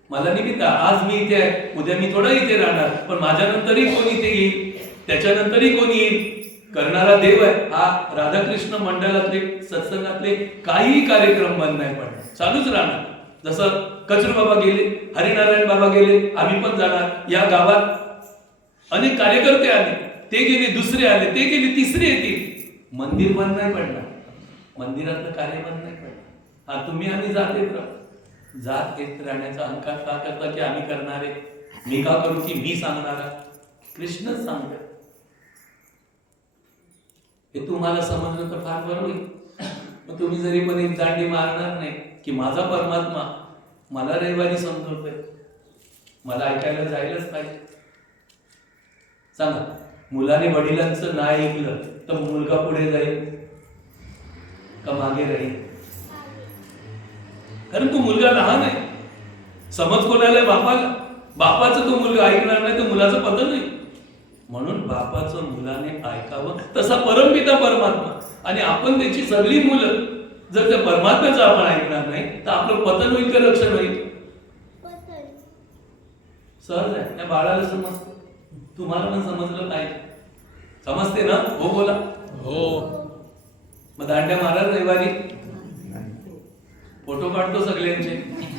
मला निमित्त आज मी इथे आहे, उद्या मी थोडा इथे राहणार, पण माझ्यानंतरही कोण इथे येईल, त्याच्यानंतरही कोण येईल, करणारा देव आहे. हा राधाकृष्ण मंडळातले सत्संगातले काही कार्यक्रम बंद नाही पडणार, चालूच राहणार. जसं कचरू बाबा गेले, हरिनारायण बाबा गेले, आम्ही पण जाणार. या गावात अनेक कार्यकर्ते आले, ते गेले, दुसरे आले, ते गेले, तिसरे येतील. मंदिर बंद नाही पडणार, मंदिरातलं कार्य बंद नाही पडणार. हा तुम्ही आम्ही जात येत राहू. जात येत राहण्याचा अहंकार का करता की आम्ही करणारे, मी का करू की मी सांगणारा. कृष्णच सांगतात. हे तुम्हाला समजलं तर फार बरं होईल. मग तुम्ही जरी पण एक दांडी मारणार नाही की माझा परमात्मा मला रविवारी समजवतोय, मला ऐकायला जायलाच पाहिजे. सांगा, मुलाने वडिलांचं नाही ऐकलं तर मुलगा पुढे जाईल का मागे राहील? कारण तो मुलगा लहान आहे. समज कोणाला बापाला, बापाचं तो मुलगा ऐकणार नाही तर मुलाचं पतन नाही. म्हणून बापाचं मुलाने ऐकावं. तसा परमपिता परमात्मा आणि आपण त्याची सगळी मुलं जर त्या परमात्म्याचं आपण ऐकणार नाही तर आपलं पतन होईल का रक्षण होईल? सहज आहे. त्या बाळाला समजते, तुम्हाला पण समजलं पाहिजे. समजते ना? हो बोला. हो. मग दांड्या मारा रविवारी, फोटो काढतो सगळ्यांचे,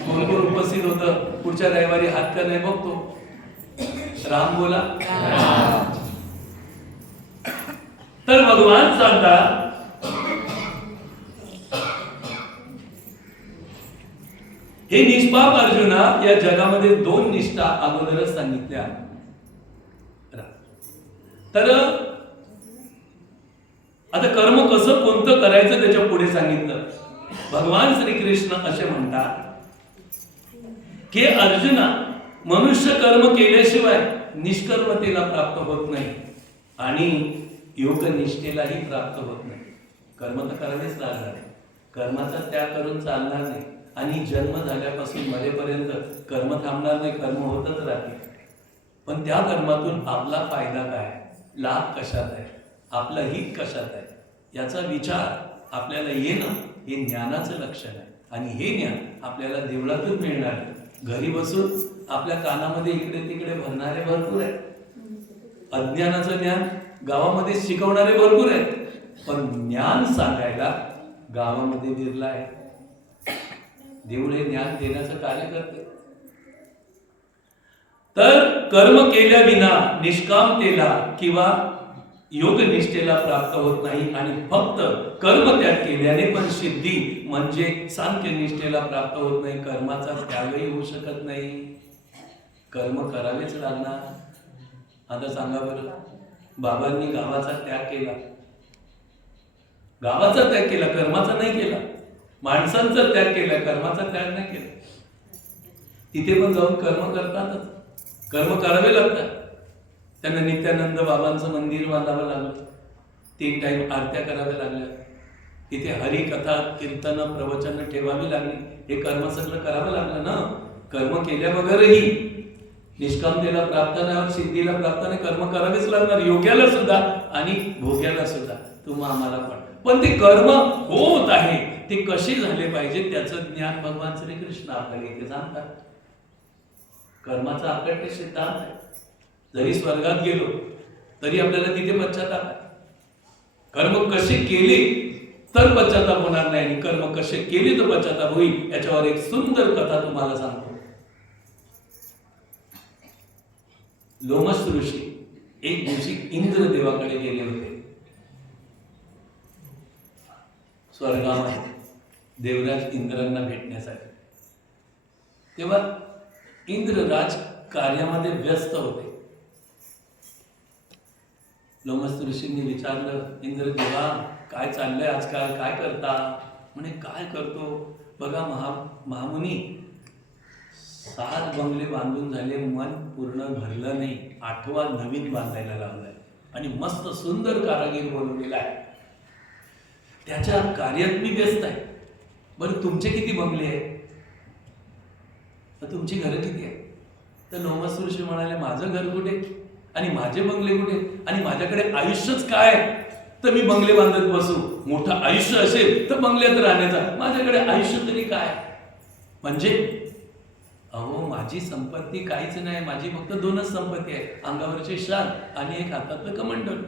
कोण कोण उपस्थित होतं, पुढच्या रविवारी हात का नाही बघतो. राम बोला. तर भगवान सांगतात हे निष्पाप अर्जुना, या जगामध्ये दोन निष्ठा अगोदरच सांगितल्या. तर आता कर्म कसं कोणतं करायचं त्याच्या पुढे सांगितलं. भगवान श्रीकृष्ण असे म्हणतात की अर्जुना, मनुष्य कर्म केल्याशिवाय निष्कर्मतेला प्राप्त होत नाही आणि योग निष्ठेलाही प्राप्त होत नाही. कर्म तर करावेच लागणार आहे, कर्माचा त्याग करून चालणार नाही. आणि जन्म झाल्यापासून मरेपर्यंत कर्म थांबणार नाही, कर्म होतच राहते. पण त्या कर्मातून आपला फायदा काय, लाभ कशात आहे, आपलं हित कशात आहे, याचा विचार आपल्याला येणं हे ज्ञानाचं लक्षण आहे. आणि हे ज्ञान आपल्याला देवळातून मिळणार आहे. घरी बसून आपल्या कानामध्ये इकडे तिकडे भरणारे भरपूर आहेत. अज्ञानाचं ज्ञान गावामध्ये शिकवणारे भरपूर आहेत, पण ज्ञान सांगायला गावामध्ये विरला आहे. देऊळ हे ज्ञान देण्याचं कार्य करते. तर कर्म केल्या विना निष्कामतेला किंवा योग निष्ठेला प्राप्त होत नाही. आणि फक्त कर्म त्याग केल्याने पण सिद्धी म्हणजे सांख्य निष्ठेला प्राप्त होत नाही. कर्माचा त्यागही होऊ शकत नाही, कर्म करावेच लागणार. आता सांगा बरं, बाबांनी गावाचा त्याग केला, गावाचा त्याग केला, कर्माचा नाही केला. माणसांचा त्याग केला, कर्माचा त्याग नाही केला. तिथे पण जाऊन कर्म करतातच, कर्म करावे लागतात. त्यांना नित्यानंद बाबांचं मंदिर बांधावं लागलं, 3 टाइम आरत्या कराव्या लागल्या, तिथे हरिकथा कीर्तन प्रवचन ठेवावी लागली. हे कर्म सगळं करावं लागलं ना. कर्म केल्या वगैरेही निष्कामतेला प्राप्त नाही, सिद्धीला प्राप्त नाही, कर्म करावेच लागणार, योग्याला सुद्धा आणि भोग्याला सुद्धा, तुम्हा आम्हाला पण ते कर्म होत आहे ते कसे झाले पाहिजे त्याचं ज्ञान भगवान श्रीकृष्ण आपल्याला इथे सांगतात. कर्माचा अकट्य सिद्धांत आहे. जरी स्वर्गात गेलो तरी आपल्याला तिथे पश्चाताप आहे. कर्म कसे केले तर पश्चाताप होणार नाही, आणि कर्म कसे केले तर पश्चाताप होईल, याच्यावर एक सुंदर कथा तुम्हाला सांगतो. लोमस ऋषी एक दिवशी इंद्रदेवाकडे गेले होते. स्वर्गामध्ये देवराज इंद्रांना भेटण्यासाठी. तेव्हा इंद्र राज कार्यामध्ये व्यस्त होते. लोमस ऋषींनी विचारलं, इंद्र देवा काय चाललंय आजकाल, काय करता? म्हणे काय करतो बघा महामुनी, 7 बंगले बांधून झाले, मन पूर्ण भरलं नाही, 8वा नवीन बांधायला लावलाय आणि मस्त सुंदर कारागीर बोलवलेला आहे, त्याच्या कार्यात मी व्यस्त आहे. बरं तुमचे किती बंगले आहेत, तर तुमची घरं किती आहेत? तर लोमस ऋषी म्हणाले, माझं घर कुठे आणि माझे बंगले कुठे, आणि माझ्याकडे आयुष्यच काय तर मी बंगले बांधत बसू? मोठं आयुष्य असेल तर बंगल्यात राहण्याचा, माझ्याकडे आयुष्य तरी काय? म्हणजे अहो माझी संपत्ती काहीच नाही, माझी फक्त 2च संपत्ती आहे, अंगावरचे शाल आणि एक हातातलं कमंडल.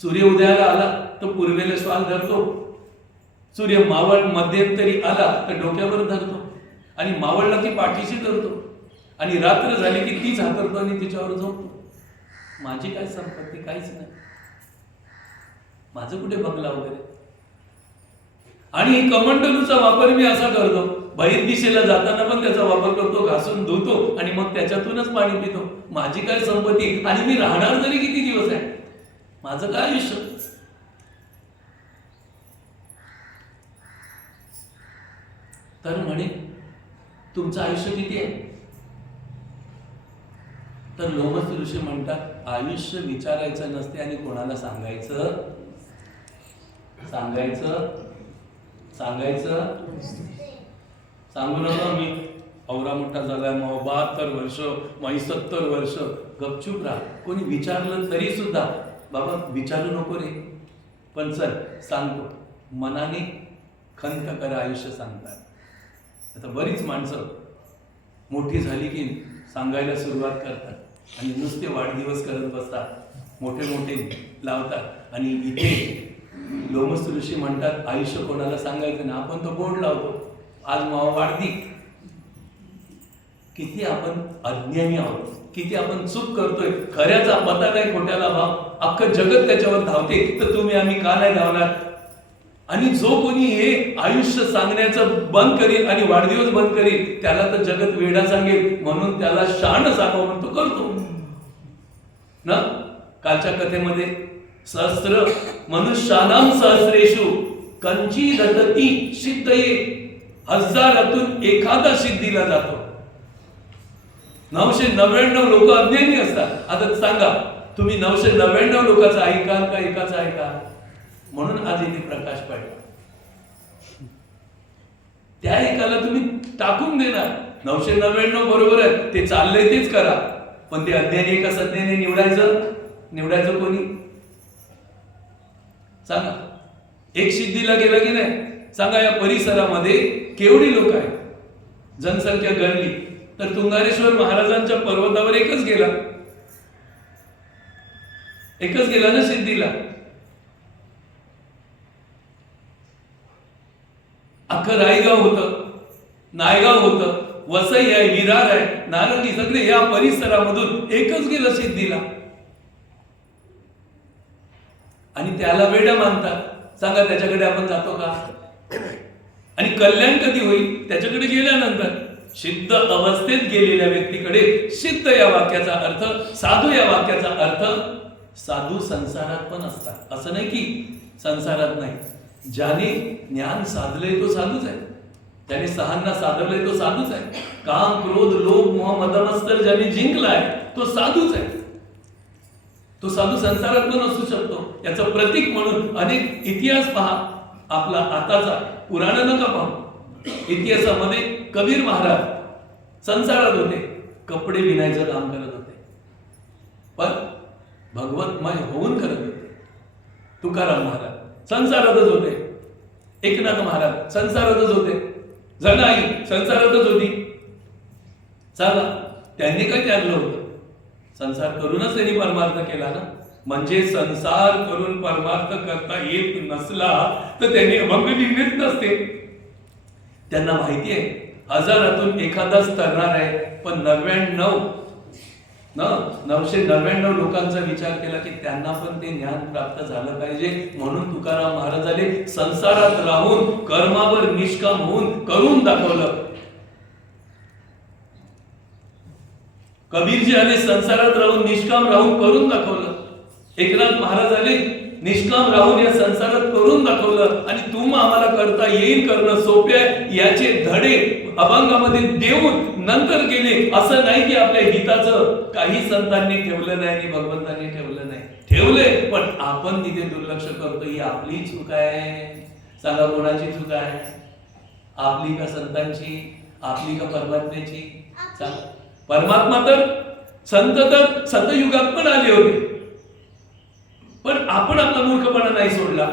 सूर्य उदयाला आला तर पूर्वेला श्वास धरतो, सूर्य मावळ मध्यंतरी आला तर डोक्यावर धरतो, आणि मावळला की पाठीशी धरतो, आणि रात्र झाली की तीच हातरतो आणि तिच्यावर झोपतो. माझी काय संपत्ती काहीच नाही, माझं कुठे बंगला वगैरे. आणि कमंडलूचा वापर मी असा करतो, बाहेर दिशेला जाताना पण त्याचा वापर करतो, घासून धुतो आणि मग त्याच्यातूनच पाणी पितो. माझी काय संपत्ती, आणि मी राहणार तरी किती दिवस आहे, माझं काय आयुष्य? तर म्हणे तुमचं आयुष्य किती आहे? तर लोमस ऋषी म्हणतात, आयुष्य विचारायचं नसते आणि कोणाला सांगायचं सांगू नका. मी औरा मोठा झालाय, मग 72 वर्ष, मग 70 वर्ष, गपचूप राहा. कोणी विचारलं तरी सुद्धा बाबा विचारू नको रे, पण चल सांगतो, मनाने खंत करा, आयुष्य सांगतात. आता बरीच माणसं मोठी झाली की सांगायला सुरुवात करतात आणि नुसते वाढदिवस करत बसतात, मोठे मोठे लावतात. आणि इथे लोमस ऋषी म्हणतात, आयुष्य कोणाला सांगायचं ना, आपण तो बोर्ड लावतो, आज मावा वाढदी. किती आपण अज्ञानी आहोत, किती आपण चूक करतोय, खऱ्याचा पता नाही, खोट्याला भाव, अख्खं जगत त्याच्यावर धावते, तर तुम्ही आम्ही का नाही धावणार? आणि जो कोणी हे आयुष्य सांगण्याचं बंद करेल आणि वाढदिवस बंद करेल, त्याला तर जगत वेडा सांगेल, म्हणून त्याला शान सांगावं म्हणतो करतो ना. कालच्या कथेमध्ये सहस्र मनुष्यानाम सहस्रेषु कंची ददती सिद्धये, 1000तून एखादा सिद्धीला जातो. 999 लोक अज्ञानी असतात. आता सांगा तुम्ही 999 लोकांचं ऐकाल का एकाचं ऐकाल? म्हणून आज इथे प्रकाश पडला. त्या एकाला तुम्ही टाकून देणार. 999 बरोबर आहे, ते चाललंय तेच करा, पण ते अज्ञानी एका सज्ञाने निवडायचं कोणी? सांगा. एक सिद्धीला गेला की नाही? सांगा या परिसरामध्ये केवढी लोक आहेत? जनसंख्या गणली तर तुंगारेश्वर महाराजांच्या पर्वतावर एकच गेला ना सिद्धीला. अख्खं रायगाव होतं, नायगाव होतं, वसई आहे, विरार आहे, नारंगी, सगळे या परिसरामधून एकच गेलं सिद्धीला. आणि त्याला वेडा मानतात. सांगा त्याच्याकडे आपण जातो का? आणि कल्याण कधी होईल? त्याच्याकडे गेल्यानंतर. सिद्ध अवस्थेत गेलेल्या व्यक्तीकडे सिद्ध या वाक्याचा अर्थ, साधू या वाक्याचा अर्थ साधू संसारात पण असतात, असं नाही की संसारात नाही. ज्याने ज्ञान साधलंय तो साधूच आहे, ज्याने सहांना साधलंय तो साधूच आहे. काम क्रोध लोभ मोह मदमत्सर ज्याने जिंकलाय तो साधूच आहे. तो साधू संसारात पण असू शकतो. याचं प्रतीक म्हणून अनेक इतिहास पहा. आपला आताचा पुराण नका पाहू, इतिहासामध्ये कबीर महाराज संसारात होते, कपडे विणायचं काम करत होते, पण भगवतमय होऊन करत होते. तुकाराम महाराज संसारातच होते, एकनाथ महाराज संसारातच होते, जनाई संसारातच होती. चला, त्यांनी काय त्यागलं होतं? संसार करूनच त्यांनी परमार्थ केला ना. म्हणजे संसार करून परमार्थ करता येत नसला तर त्यांनी अभंग लिहिलेच नसते. त्यांना माहिती आहे हजारातून एखादाच तरणार आहे, पण 999 लोकांचा विचार केला की त्यांना पण ते ज्ञान प्राप्त झालं पाहिजे. म्हणून तुकाराम महाराजांनी संसारात राहून कर्मावर निष्काम होऊन करून दाखवलं. कबीरजी आले संसारात राहून निष्काम राहून करून दाखवलं. एकनाथ महाराज आले निष्काम राहून या संसारात करून दाखवलं. आणि तुम आम्हाला करता येईल, करणं सोपे आहे, याचे धडे अभंगामध्ये देऊन नंतर गेले. असं नाही की आपल्या हिताचं काही संतांनी ठेवलं नाही आणि भगवंतांनी ठेवलं नाही, ठेवलंय, पण आपण तिथे दुर्लक्ष करतो. ही आपली चूक आहे. सांगा कोणाची चूक आहे? आपली का संतांची? आपली का परमात्म्याची? परमात्मा तर संत तर सतयुगात पण आले होते, पण आपण आपला मूर्खपणा नाही सोडला.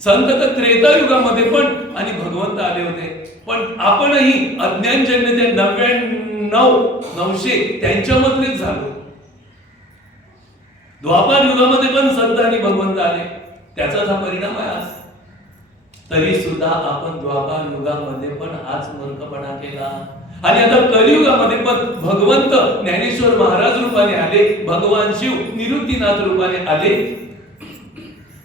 संत तर त्रेतायुगामध्ये पण आणि भगवंत आले होते, पण आपणही अज्ञानजन्य ते 99,900 त्यांच्यामधलेच झालो. द्वापार युगामध्ये पण संत आणि भगवंत आले, त्याचाच हा परिणाम आहे आज. तरी सुद्धा आपण द्वापार युगामध्ये पण हाच मूर्खपणा केला. आणि आता कलियुगामध्ये पण भगवंत ज्ञानेश्वर महाराज रूपाने आले, भगवान शिव निवृत्तीनाथ रूपाने आले,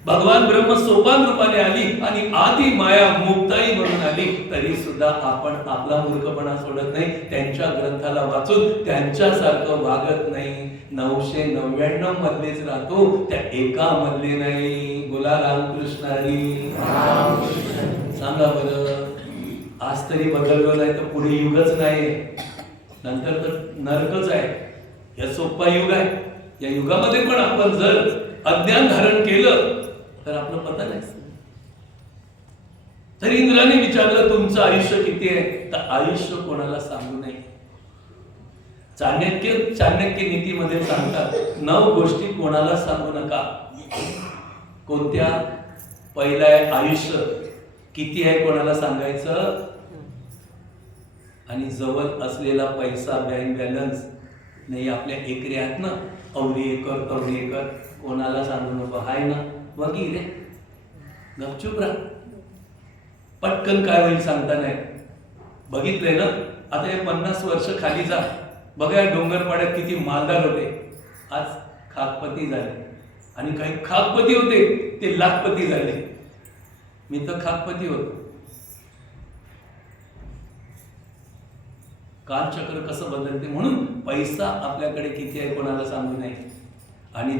भगवान ब्रह्म सोपान रूपाने आली आणि आदि माया मुक्ताई म्हणून आली. तरी सुद्धा आपण आपला मूर्खपणा सोडत नाही. त्यांच्या ग्रंथाला वाचून त्यांच्यासारखं वागत नाही. 999 मधलेच राहतो, त्या एका मधले नाही. बोला रामकृष्ण हरी. सांगा बरं, आज तरी बदललं नाही तर पुढे युगच नाही, नंतर तर नरकच आहे. या सोपा युग आहे. या युगामध्ये पण आपण जर अज्ञान धारण केलं तर आपलं पता नाही. तर इंद्राने विचारलं तुमचं आयुष्य किती आहे? तर आयुष्य कोणाला सांगू नये. चाणक्य नीतीमध्ये सांगतात 9 गोष्टी कोणाला सांगू नका. कोणत्या? पहिला आहे आयुष्य किती आहे कोणाला सांगायचं, आणि जवळ असलेला पैसा बँक बॅलन्स नाही, आपल्या एकरी आहेत ना, अवरी एकर तवरी एकर, कोणाला सांगू नको. हाय ना वगैरे गपचूप राहा. पटकन काय होईल सांगता नाही. बघितलंय ना, आता हे 50 वर्ष खाली जा, बघा डोंगरपाड्यात किती मालदार होते, आज खाकपती झाले. आणि काही खाकपती होते ते लाखपती झाले. मी तर खाकपती होतो. कालचक्र कसं बदलते. म्हणून पैसा आपल्याकडे किती आहे कोणाला सांगू नये. आणि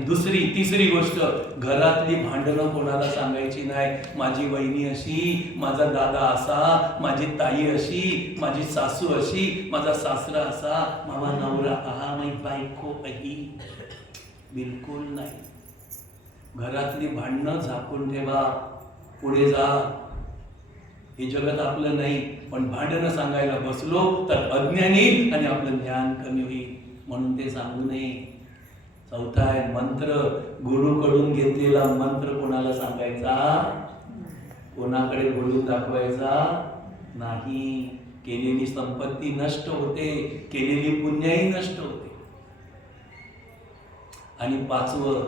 तिसरी गोष्ट, घरातली भांडणं कोणाला सांगायची नाही. माझी वहिनी अशी, माझा दादा असा, माझी ताई अशी, माझी सासू अशी, माझा सासरा असा, मामा नवरा आहा, माझी बायको अही, बिलकुल नाही. घरातली भांडणं झाकून ठेवा, पुढे जा. हे जगत आपलं नाही, पण भांडणं सांगायला बसलो तर अज्ञान येईल आणि आपलं ज्ञान कमी होईल. म्हणून ते सांगू नये. चौथा आहे मंत्र. गुरुकडून घेतलेला मंत्र कोणाला सांगायचा, कोणाकडे बोलून दाखवायचा नाही. केलेली संपत्ती नष्ट होते, केलेली पुण्याही नष्ट होते. आणि 5वं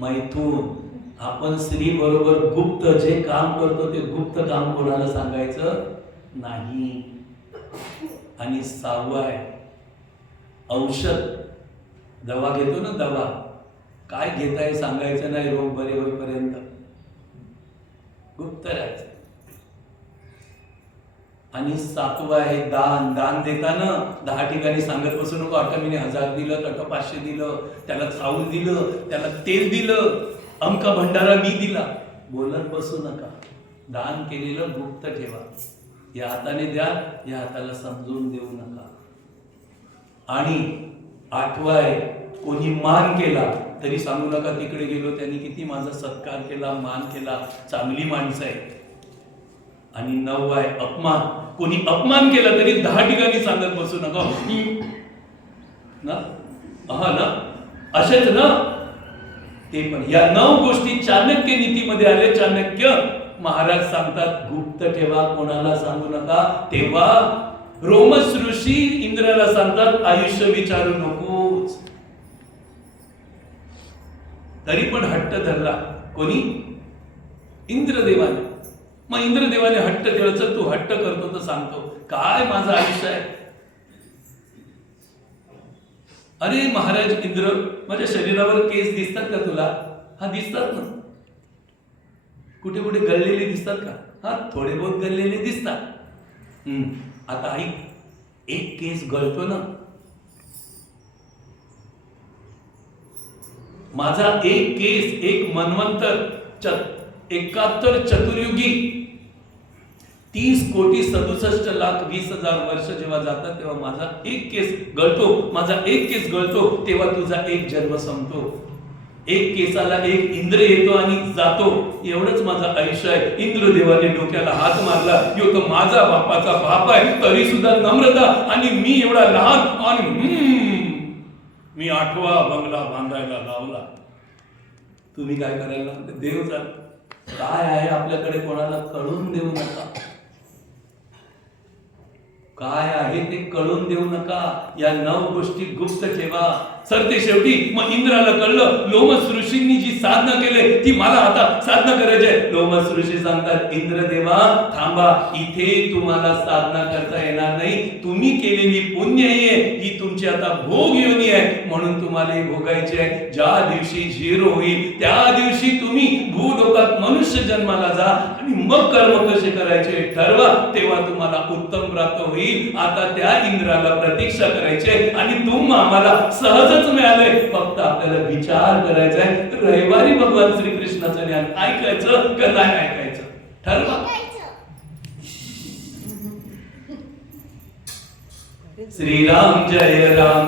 मैथून. आपण स्त्री बरोबर गुप्त जे काम करतो ते गुप्त काम कोणाला सांगायचं नाही. आणि 6वं आहे औषध. दवा घेतो ना, दवा काय घेताय सांगायचं नाही, रोग बरे होईपर्यंत गुप्त राहायचं. आणि 7वं आहे दान. दान देताना 10 ठिकाणी सांगत बसू नको, आता मी 1000 दिलं, तर 500 दिलं, त्याला चावल दिलं, त्याला तेल दिलं, अमका भंडारा मी दिला, बोलत बसू नका. दान केलेलं गुप्त ठेवा. या हाताने द्या, या हाताला समजून देऊ नका. आणि 8वं आहे, कोणी मान केला तरी सांगू नका तिकडे गेलो त्यांनी किती माझा सत्कार केला, मान केला, चांगली माणसं आहे. आणि 9वं आहे अपमान. कोणी अपमान केला तरी 10 ठिकाणी सांगत बसू नका ना, हा ना, असेच ना. ते पण या 9 गोष्टी चाणक्य नीतीमध्ये आले. चाणक्य महाराज सांगतात गुप्त ठेवा, कोणाला सांगू नका. तेव्हा रोमस ऋषी इंद्राला सांगतात आयुष्य विचारू नकोच. तरी पण हट्ट धरला कोणी? इंद्रदेवाने. मग इंद्रदेवाने हट्ट केला, चल तू हट्ट करतो तर सांगतो काय माझं आयुष्य आहे. अरे महाराज इंद्र, माझ्या शरीरावर केस दिसतात का तुला? हा दिसतात ना. कुठे कुठे गळलेले दिसतात का? हा थोडे बहुत गळलेले दिसतात. आता ऐक, एक केस गळतो ना, माझा एक केस, एक मन्वंतर, 71 चतुर्युगी, 30,67,20,00,000 वर्ष जेव्हा जातात तेव्हा माझा एक केस गळतो. माझा एक केस गळतो तेव्हा तुझा एक जन्म संपतो. एक केसाला एक इंद्र येतो आणि जातो. एवढंच माझं आयुष्य आहे. इंद्रदेवाने डोक्याला हात मारला, यो तर माझा बापाचा बाप आहे, तरी सुद्धा नम्रता, आणि मी एवढा लहान, आणि मी 8वा बंगला बांधायला लावला. तुम्ही काय करायला? देव जाण काय आहे आपल्याकडे, कोणाला कळून देऊ नका. काय आहे ते कळून देऊ नका. या 9 गोष्टी गुप्त ठेवा. सरते शेवटी मग इंद्राला कळलं, लोमस ऋषींनी जी साधना केली ती मला आता साधना करायची आहे. लोमस ऋषी सांगतात इंद्रदेवा थांबा, इथे तुम्हाला साधना करता येणार नाही. तुम्ही केलेली पुण्य ही तुमची आता भोग योनी आहे, म्हणून तुम्हाला भोगायची आहे. ज्या दिवशी 0 होईल त्या दिवशी तुम्ही भूलोकात मनुष्य जन्माला जा आणि मग कर्म कसे करायचे ठरवा, तेव्हा तुम्हाला उत्तम प्राप्त होईल. आता त्या इंद्राला प्रतीक्षा करायची आणि आम्हाला सहजच मिळालंय, फक्त आपल्याला विचार करायचा आहे. रविवारी भगवान श्रीकृष्णाचं ज्ञान ऐकायचं का नाही ऐकायचं ठरवा. श्रीराम जय जय राम.